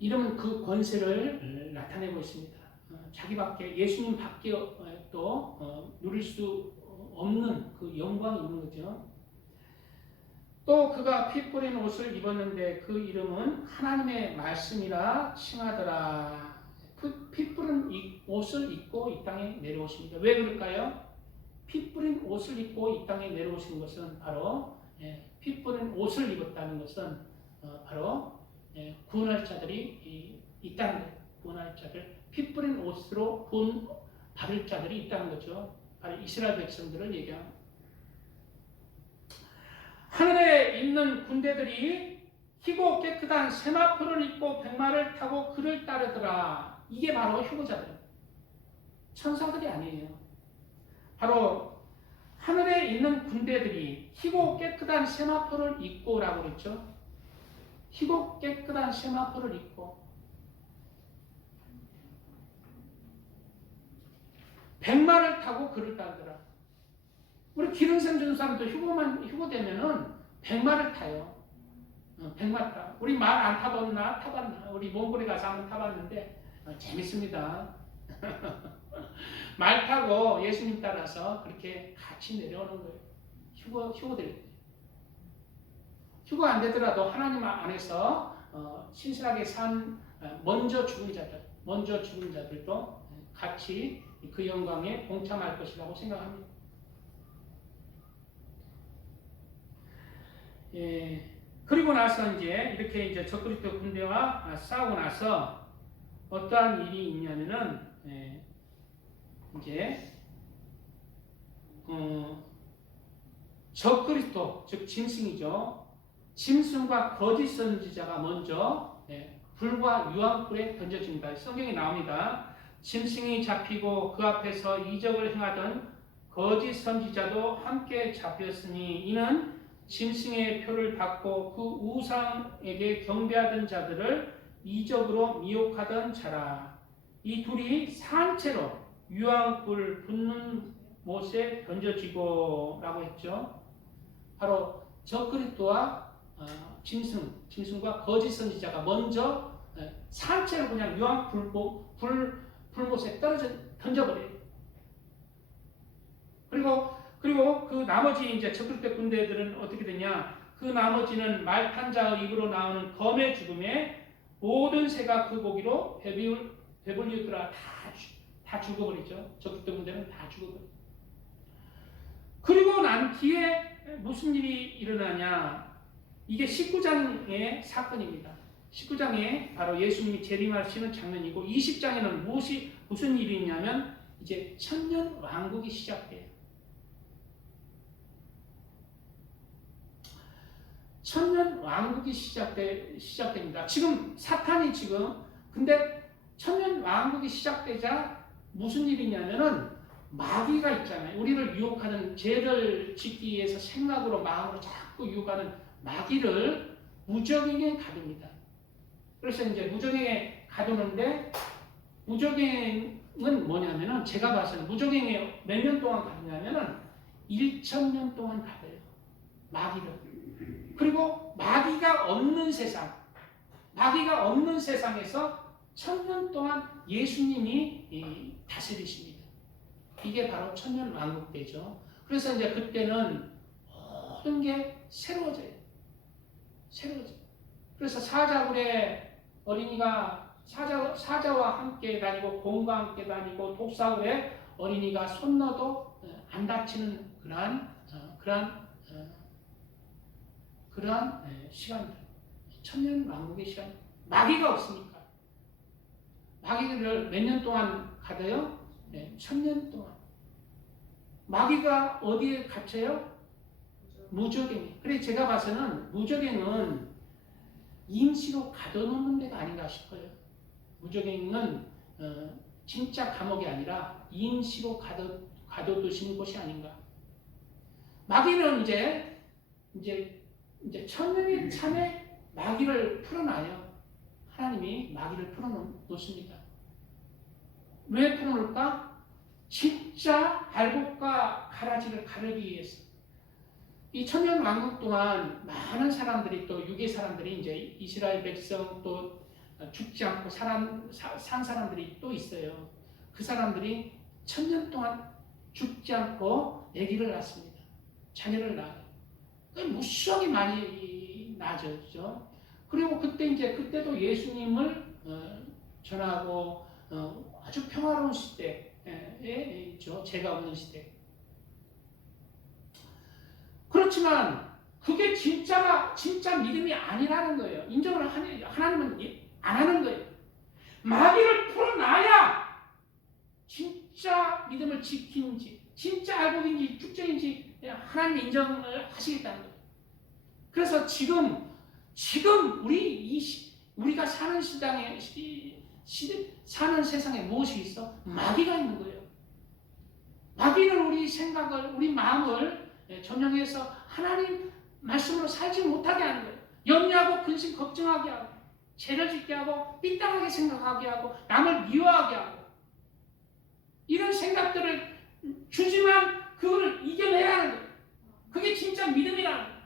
이름은 그 권세를 나타내고 있습니다. 자기밖에 예수님 밖에 또 누릴 수 없는 그 영광이 있는 거죠. 또 그가 피 뿌린 옷을 입었는데 그 이름은 하나님의 말씀이라 칭하더라. 피 뿌린 옷을 입고 이 땅에 내려오십니다. 왜 그럴까요? 피 뿌린 옷을 입고 이 땅에 내려오신 것은 바로 피 뿌린 옷을 입었다는 것은 바로 구원할 자들이 있다는 거예요. 구원할 자들, 피 뿌린 옷으로 구원 받을 자들이 있다는 거죠. 바로 이스라엘 백성들을 얘기합니다. 하늘에 있는 군대들이 희고 깨끗한 세마포를 입고 백마를 타고 그를 따르더라. 이게 바로 휴거자들, 천사들이 아니에요. 바로 하늘에 있는 군대들이 희고 깨끗한 세마포를 입고라고 그랬죠. 희고 깨끗한 세마포를 입고 백마를 타고 그를 따르더라. 우리 기름샘 주는 사람도 휴고 되면은 백마를 타요. 백마 타. 우리 말 안 타봤나? 타봤나? 우리 몽골에 가서 한번 타봤는데 재밌습니다. 말 타고 예수님 따라서 그렇게 같이 내려오는 거예요. 휴고 될 때. 휴고 안 되더라도 하나님 안에서 신실하게 산 먼저 죽은 자들도 같이 그 영광에 동참할 것이라고 생각합니다. 그리고 나서 이렇게 적그리스도 군대와 싸우고 나서 어떠한 일이 있냐면은 적그리스도 즉 짐승이죠. 짐승과 거짓 선지자가 먼저 불과 유황불에 던져집니다. 성경에 나옵니다. 짐승이 잡히고 그 앞에서 이적을 행하던 거짓 선지자도 함께 잡혔으니 이는 짐승의 표를 받고 그 우상에게 경배하던 자들을 이적으로 미혹하던 자라. 이 둘이 산채로 유황불 붙는 못에 던져지고 라고 했죠. 바로 적그리스도와 짐승과 거짓 선지자가 먼저 산채로 그냥 불못에 던져버려요. 그리고 그 나머지 이제 적그리스도 군대들은 어떻게 되냐? 그 나머지는 말 탄 자의 입으로 나오는 검의 죽음에 모든 새가 그 고기로 배불리더라. 다 죽어버리죠. 적그리스도 군대는 다 죽어버리죠. 그리고 난 뒤에 무슨 일이 일어나냐? 이게 19장의 사건입니다. 19장에 바로 예수님이 재림하시는 장면이고 20장에는 무슨 일이 있냐면 이제 천년 왕국이 시작돼요. 천년 왕국이 시작됩니다. 지금 사탄이 근데 천년 왕국이 시작되자 무슨 일이냐면은 마귀가 있잖아요. 우리를 유혹하는 죄를 짓기 위해서 생각으로 마음으로 자꾸 유혹하는 마귀를 무적행에 가둡니다. 그래서 이제 무적행에 가두는데 무적행은 뭐냐면은 제가 봐서는 무적행에 몇 년 동안 가두냐면은 1000년 동안 가둬요. 마귀를. 그리고 마귀가 없는 세상에서 1000년 동안 예수님이 다스리십니다. 이게 바로 천년 왕국 때죠. 그래서 이제 그때는 모든 게 새로워져요. 그래서 사자굴에 어린이가 사자와 함께 다니고 곰과 함께 다니고 독사굴에 어린이가 손 넣어도 안 다치는 그러한 시간들, 천년 왕국의 시간. 마귀가 없으니까. 마귀를 몇 년 동안 가둬요? 1000년 동안. 마귀가 어디에 갇혀요? 무적행. 그래서 제가 봐서는 무적행은 임시로 가둬놓는 데가 아닌가 싶어요. 무적행은 진짜 감옥이 아니라 임시로 가둬두시는 곳이 아닌가. 마귀는 이제 천년이 참에 마귀를 풀어놔요. 하나님이 마귀를 풀어놓습니다. 왜 풀어놓을까? 진짜 알곡과 가라지를 가르기 위해서. 이 천년 왕국 동안 많은 사람들이 또 유괴 사람들이 이제 이스라엘 백성 또 죽지 않고 산 사람들이 또 있어요. 그 사람들이 1000년 동안 죽지 않고 아기를 낳습니다. 자녀를 낳아요. 무수하게 많이 낳아졌죠. 그리고 그때도 예수님을 전하고 아주 평화로운 시대에 있죠. 죄가 없는 시대. 그렇지만 그게 진짜 믿음이 아니라는 거예요. 인정을 하나님은 안 하는 거예요. 마귀를 풀어놔야 진짜 믿음을 지키는지, 진짜 알곡인지 축제인지 하나님이 인정을 하시겠다는 거예요. 그래서 지금 우리가 사는 사는 세상에 무엇이 있어? 마귀가 있는 거예요. 마귀는 우리 생각을, 우리 마음을 전형해서 하나님 말씀으로 살지 못하게 하는 거예요. 염려하고 근심 걱정하게 하고 죄를 짓게 하고 삐딱하게 생각하게 하고 남을 미워하게 하고 이런 생각들을 주지만 그거를 이겨내야 하는 거예요. 그게 진짜 믿음이라는 거예요.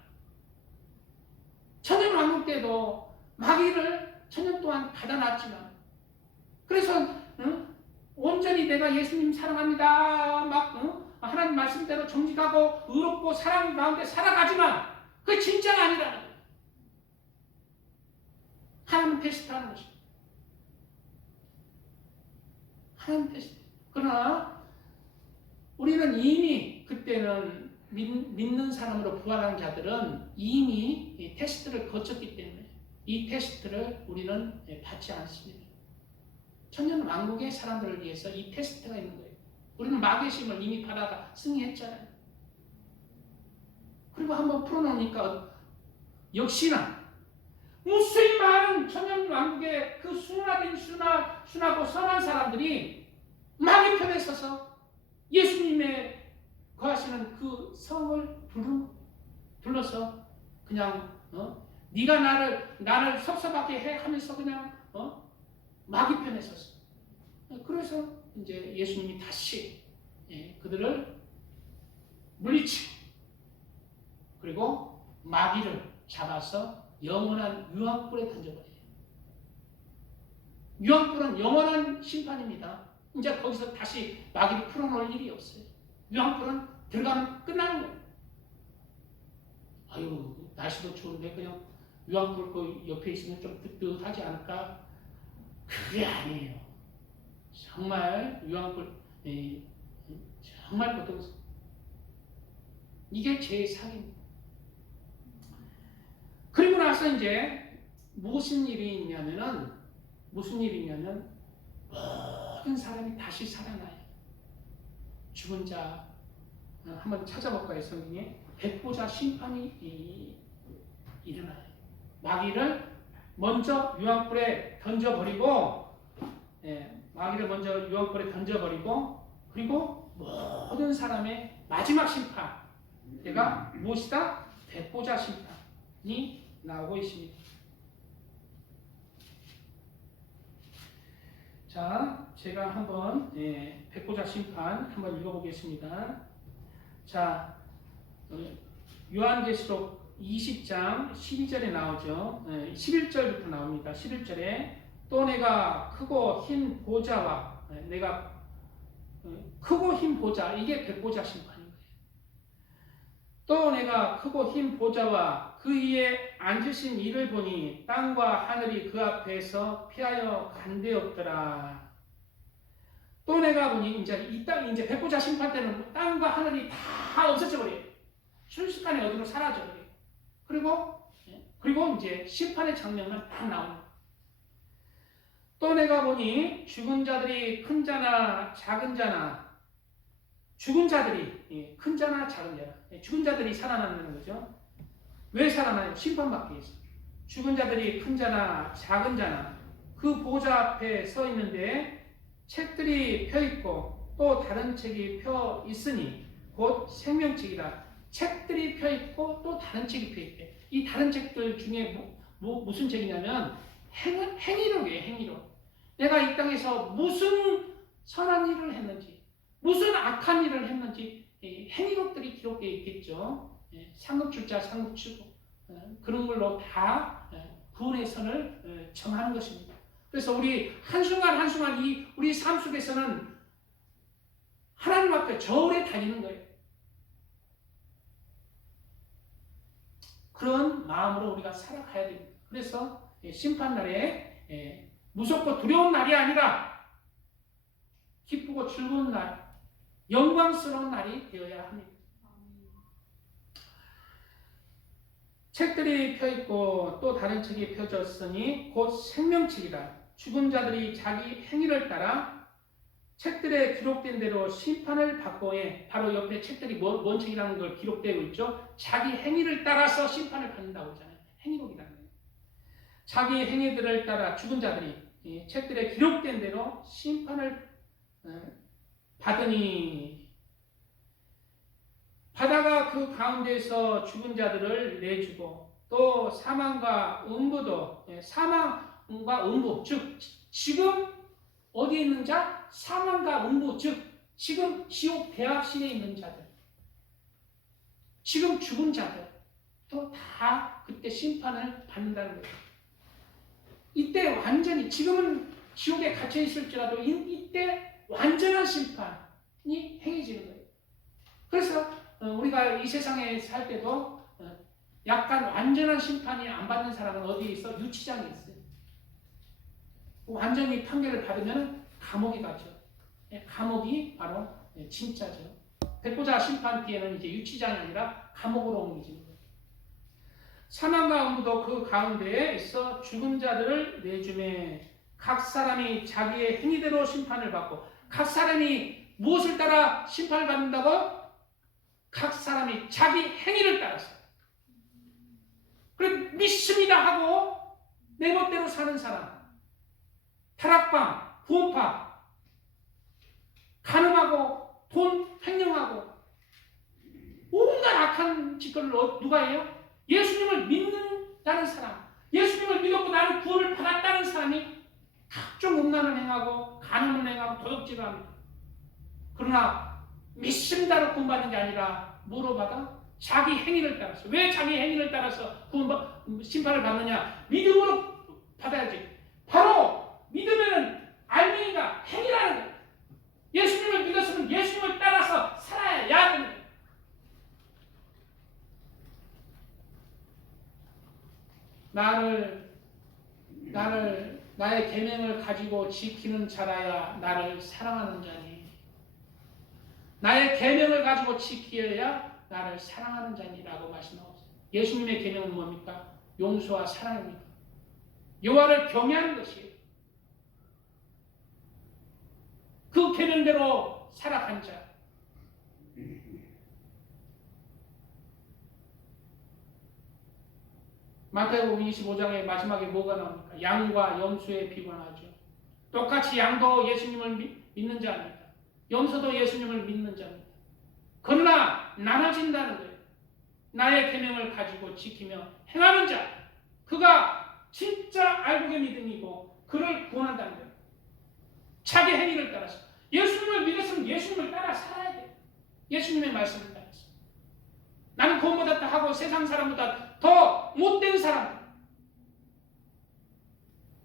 천년 왕국 때도 마귀를 천년 동안 닫아놨지만 그래서 온전히 내가 예수님 사랑합니다 하나님 말씀대로 정직하고 의롭고 사랑 가운데 살아가지만 그게 진짜가 아니라는 거예요. 하나님 테스트하는 것입니다. 하나님 테스트. 그러나 우리는 이미 그때는 믿는 사람으로 부활한 자들은 이미 테스트를 거쳤기 때문에 이 테스트를 우리는 받지 않습니다. 천년 왕국의 사람들을 위해서 이 테스트가 있는 거예요. 우리는 마귀의 심을 이미 받아가 승리했잖아요. 그리고 한번 풀어놓으니까 역시나 무수히 많은 천년 왕국의 그 순하고 선한 사람들이 마귀 편에 서서 예수님의 거하시는 그 성을 불러서 그냥 네가 나를 섭섭하게 해 하면서 그냥 마귀 편에 섰어. 그래서 이제 예수님이 다시 그들을 물리치고 그리고 마귀를 잡아서 영원한 유황불에 던져버려요. 유황불은 영원한 심판입니다. 이제 거기서 다시 마귀를 풀어놓을 일이 없어요. 유황불은 들어가면 끝나는 거예요. 아유, 날씨도 추운데 그냥 유황불 그 옆에 있으면 좀 뜨뜻하지 않을까? 그게 아니에요. 정말 유황불, 정말 보통 이게 제 사기입니다. 그리고 나서 이제 무슨 일이 있냐면 모든 사람이 다시 살아나요. 죽은 자 한번 찾아볼까요, 성경에? 백보자 심판이 일어나요. 마귀를 먼저 유황불에 던져버리고, 그리고 모든 사람의 마지막 심판가 무엇이다? 백보자 심판이 나오고 있습니다. 자, 제가 한번 백보자 심판 한번 읽어보겠습니다. 자, 요한계시록 20장 12절에 나오죠. 11절부터 나옵니다. 11절에 또 내가 크고 흰 보좌와 크고 흰 보좌, 이게 백보자 심판인 거예요. 또 내가 크고 흰 보좌와 그 위에 앉으신 이를 보니 땅과 하늘이 그 앞에서 피하여 간데없더라. 또 내가 보니 이제 백보자 심판 때는 땅과 하늘이 다 없어져 버려요. 순식간에 어디로 사라져 버려요. 그리고 이제 심판의 장면만 딱 나옵니다. 또 내가 보니 죽은 자들이 큰 자나 작은 자나, 죽은 자들이 큰 자나 작은 자나, 죽은 자들이 살아난다는 거죠. 왜 살아나요? 심판받기 위해서. 죽은 자들이 큰 자나 작은 자나 그 보좌 앞에 서 있는데 책들이 펴 있고 또 다른 책이 펴 있으니 곧 생명책이라. 책들이 펴 있고 또 다른 책이 펴 있대. 이 다른 책들 중에 무슨 책이냐면 행위록이에요. 행위록. 내가 이 땅에서 무슨 선한 일을 했는지, 무슨 악한 일을 했는지 행위록들이 기록되어 있겠죠. 상급주자, 상급주고 그런 걸로 다 구원의 선을 정하는 것입니다. 그래서 우리 한순간 한순간 우리 삶 속에서는 하나님 앞에 저울에 달리는 거예요. 그런 마음으로 우리가 살아가야 됩니다. 그래서 심판날에 무섭고 두려운 날이 아니라 기쁘고 즐거운 날, 영광스러운 날이 되어야 합니다. 책들이 펴있고 또 다른 책이 펴졌으니 곧 생명책이다. 죽은 자들이 자기 행위를 따라 책들에 기록된 대로 심판을 받고 바로 옆에 책들이 뭔 책이라는 걸 기록되고 있죠. 자기 행위를 따라서 심판을 받는다고 하잖아요. 행위록이라는 거예요. 자기 행위들을 따라 죽은 자들이 책들에 기록된 대로 심판을 받으니 바다가 그 가운데에서 죽은 자들을 내주고 또 사망과 음부도 사망과 음부 즉 지금 어디에 있는 자? 사망과 음부 즉 지금 지옥 대합실에 있는 자들 지금 죽은 자들 또 다 그때 심판을 받는다는 거예요. 이때 완전히 지금은 지옥에 갇혀 있을지라도 이때 완전한 심판이 행해지는 거예요. 그래서 우리가 이 세상에 살 때도 약간 완전한 심판이 안 받는 사람은 어디에 있어? 유치장에 있어요. 완전히 판결을 받으면 감옥에 가죠. 감옥이 바로 진짜죠. 백보자 심판 뒤에는 이제 유치장이 아니라 감옥으로 옮기지는 거예요. 사망과 음부도 그 가운데에 있어 죽은 자들을 내주매 각 사람이 자기의 행위대로 심판을 받고 각 사람이 무엇을 따라 심판을 받는다고? 각 사람이 자기 행위를 따라서. 그래 믿습니다 하고 내 멋대로 사는 사람, 타락방, 부원파, 간음하고 돈 횡령하고 온갖 악한 짓거리를 누가 해요? 예수님을 믿는다는 사람, 예수님을 믿었고 나는 구원을 받았다는 사람이 각종 음란을 행하고 간음을 행하고 도둑질을 합니다. 그러나 믿습니다로 구원받는 게 아니라 뭐로 받아? 자기 행위를 따라서. 왜 자기 행위를 따라서 심판을 받느냐? 믿음으로 받아야지. 바로 믿으면은 알맹이가 행위라는 거예요. 예수님을 믿었으면 예수님을 따라서 살아야 하는 거예요. 나의 계명을 가지고 지키는 자라야 나를 사랑하는 자니. 나의 계명을 가지고 지켜야 나를 사랑하는 자니라고 말씀하고 있어요. 예수님의 계명은 뭡니까? 용서와 사랑입니다. 여호와를 경외하는 것이에요. 그 계명대로 살아간 자. 마태복음 25장의 마지막에 뭐가 나옵니까? 양과 염소에 비관하죠. 똑같이 양도 예수님을 믿는 자입니다. 염소도 예수님을 믿는 자입니다. 그러나 나눠진다는 거예요. 나의 계명을 가지고 지키며 행하는 자, 그가 진짜 알곡의 믿음이고 그를 구원한다는 거예요. 자기 행위를 따라서. 예수님을 믿었으면 예수님을 따라 살아야 돼요. 예수님의 말씀을 따라서. 나는 구원받았다 하고 세상 사람보다 더 못된 사람,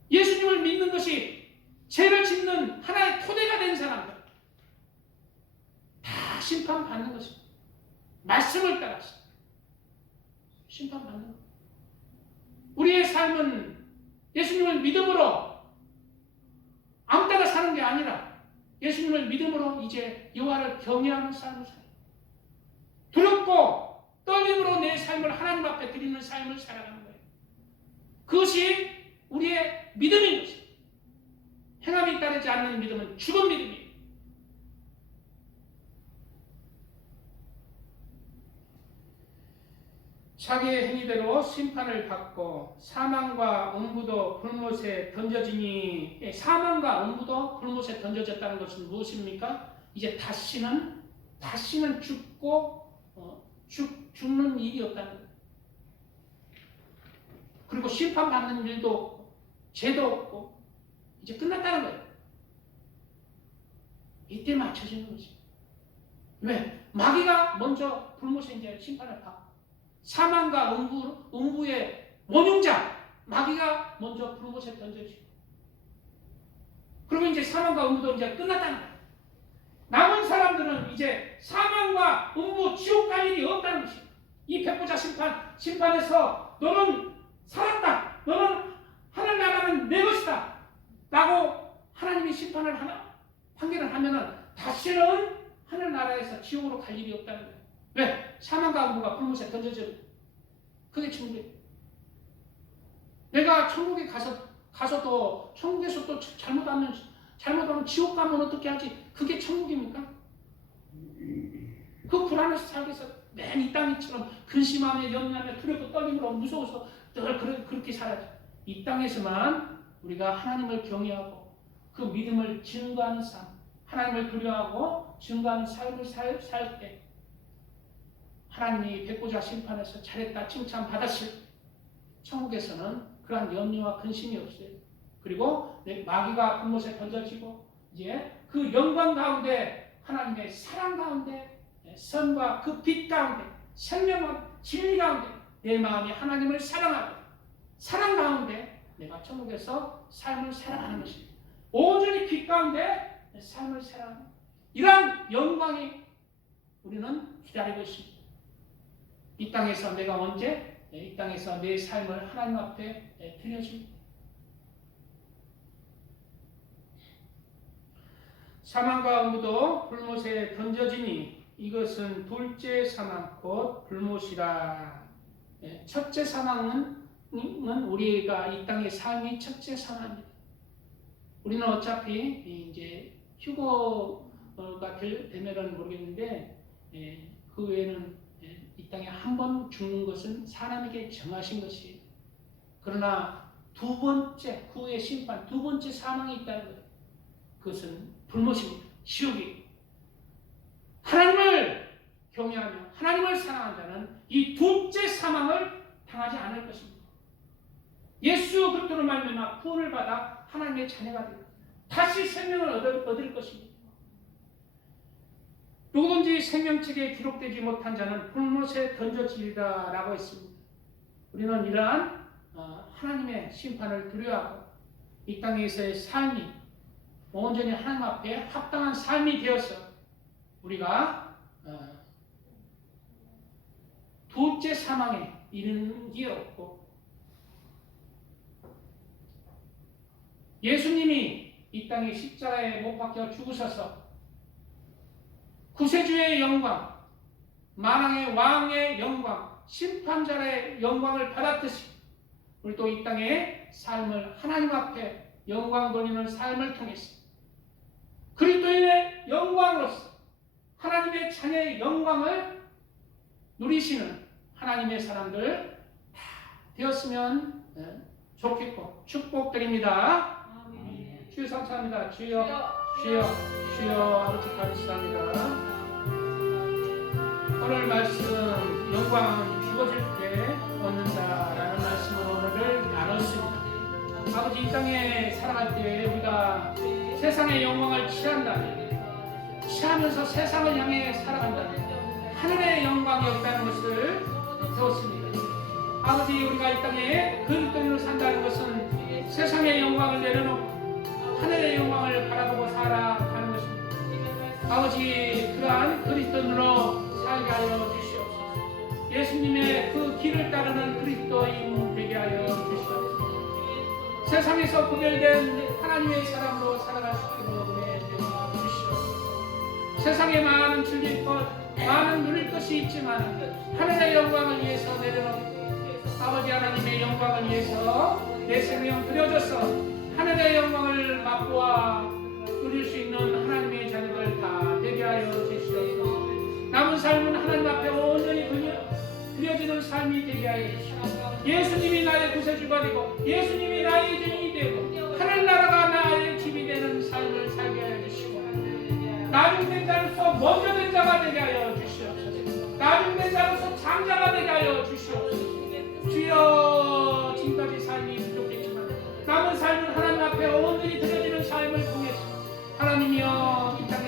예수님을 믿는 것이 죄를 짓는 하나의 토대가 된 사람들, 다 심판받는 것입니다. 말씀을 따라서 심판받는 것. 우리의 삶은 예수님을 믿음으로 아무 때나 사는 게 아니라 예수님을 믿음으로 이제 여호와를 경외하는 삶을 살아요. 두렵고 떨림으로 내 삶을 하나님 앞에 드리는 삶을 살아가는 거예요. 그것이 우리의 믿음인 것이에요. 행함이 따르지 않는 믿음은 죽은 믿음이에요. 자기의 행위대로 심판을 받고 사망과 음부도 불못에 던져지니, 사망과 음부도 불못에 던져졌다는 것은 무엇입니까? 이제 다시는 죽고 죽는 일이 없다는 거예요. 그리고 심판받는 일도 없고 죄도 없고 이제 끝났다는 거예요. 이때 맞춰지는 거지. 왜? 마귀가 먼저 불못에 이제 심판을 받고 사망과 음부의 원흉자 마귀가 먼저 불못에 던져지고, 그러면 이제 사망과 음부도 이제 끝났다는 거예요. 남은 사람들은 이제 사망과 음부 지옥 갈 일이 없다는 것이에요. 이 백보자 심판에서 너는 살았다, 너는 하늘 나라는 내 것이다 라고 하나님이 심판을 판결을 하면은 다시는 하늘 나라에서 지옥으로 갈 일이 없다는 거예요. 왜? 사망과 음부가 불못에 던져져. 그게 천국이에요. 내가 천국에 가서도 천국에서 또 잘못하면 지옥 가면 어떻게 하지? 그게 천국입니까? 그 불안해서 살기 위해서 맨 이 땅처럼 근심하며 염려하며 두렵고 떨림으로 무서워서 늘 그렇게 살아야지. 이 땅에서만 우리가 하나님을 경외하고 그 믿음을 증거하는 삶, 하나님을 두려워하고 증거하는 삶을 살 때 하나님이 백보자 심판에서 잘했다 칭찬받았을 때 천국에서는 그러한 염려와 근심이 없어요. 그리고 마귀가 불못에 던져지고 이제 그 영광 가운데 하나님의 사랑 가운데 선과 그 빛 가운데 생명과 진리 가운데 내 마음이 하나님을 사랑하고 사랑 가운데 내가 천국에서 삶을 살아가는 것입니다. 온전히 빛 가운데 삶을 살아가는 이러한 영광이 우리는 기다리고 있습니다. 이 땅에서 내가 언제 이 땅에서 내 삶을 하나님 앞에 드려줍니다. 사망과 음부도 불못에 던져지니 이것은 둘째 사망 곧 불못이라. 첫째 사망은 우리가 이 땅의 삶이 첫째 사망입니다. 우리는 어차피 이제 휴거가 되면은 모르겠는데 그 외에는 이 땅에 한 번 죽는 것은 사람에게 정하신 것이에요. 그러나 두 번째 후의 심판, 두 번째 사망이 있다는 거예요. 그것은 불못입니다. 지옥이. 하나님을 경외하며 하나님을 사랑한 자는 이 둘째 사망을 당하지 않을 것입니다. 예수 그리스도로 말미암아 구원을 받아 하나님의 자녀가 되고 다시 생명을 얻을 것입니다. 누구든지 생명책에 기록되지 못한 자는 불못에 던져지리라 라고 했습니다. 우리는 이러한 하나님의 심판을 두려워하고 이 땅에서의 삶이 온전히 하나님 앞에 합당한 삶이 되어서 우리가 둘째 사망에 이르는 게 없고 예수님이 이 땅에 십자가에 못 박혀 죽으셔서 구세주의 영광, 만왕의 왕의 영광, 심판자의 영광을 받았듯이 우리도 이 땅의 삶을 하나님 앞에 영광 돌리는 삶을 통해서 그리스도인의 영광으로서 하나님의 자녀의 영광을 누리시는 하나님의 사람들 다 되었으면 좋겠고 축복드립니다. 주여 감사합니다. 주여 아버지 감사합니다. 오늘 말씀 영광은 주어질 때 얻는다라는 말씀으로 오늘을 나눴습니다. 아버지 이 땅에 살아갈 때 우리가 세상의 영광을 취하면서 세상을 향해 살아간다면 하늘의 영광이 없다는 것을 배웠습니다. 아버지 우리가 이 땅에 그리스도인으로 산다는 것은 세상의 영광을 내려놓고 하늘의 영광을 바라보고 살아가는 것입니다. 아버지 그러한 그리스도인으로 살게 하여 주시옵소서. 예수님의 그 길을 따르는 그리스도인 되게 하여 주시옵소서. 세상에서 구별된 하나님의 사람으로 살아갈 수 있도록 은혜 주시옵소서. 세상에 많은 즐길 것, 많은 누릴 것이 있지만 하늘의 영광을 위해서 내려놓고 아버지 하나님의 영광을 위해서 내 생명 드려져서 하늘의 영광을 맛보아 누릴 수 있는 하나님의 자녀들 다 되게 하여 주시옵소서. 남은 삶은 하나님 앞에 온전히 드려지는 삶이 되게 하여 주시옵소서. 예수님이 나의 구세주가 되고 예수님이 나의 주인이 되고 하늘나라가 나의 집이 되는 삶을 살게 하여 주시고 나중된 자로서 먼저 된 자가 되게 하여 주시옵소서. 나중된 자로서 장자가 되게 하여 주시옵소서. 주여 지금까지 삶이 부족했지만 남은 삶은 하나님 앞에 온전히 드려지는 삶을 통해서 하나님이여 이 땅에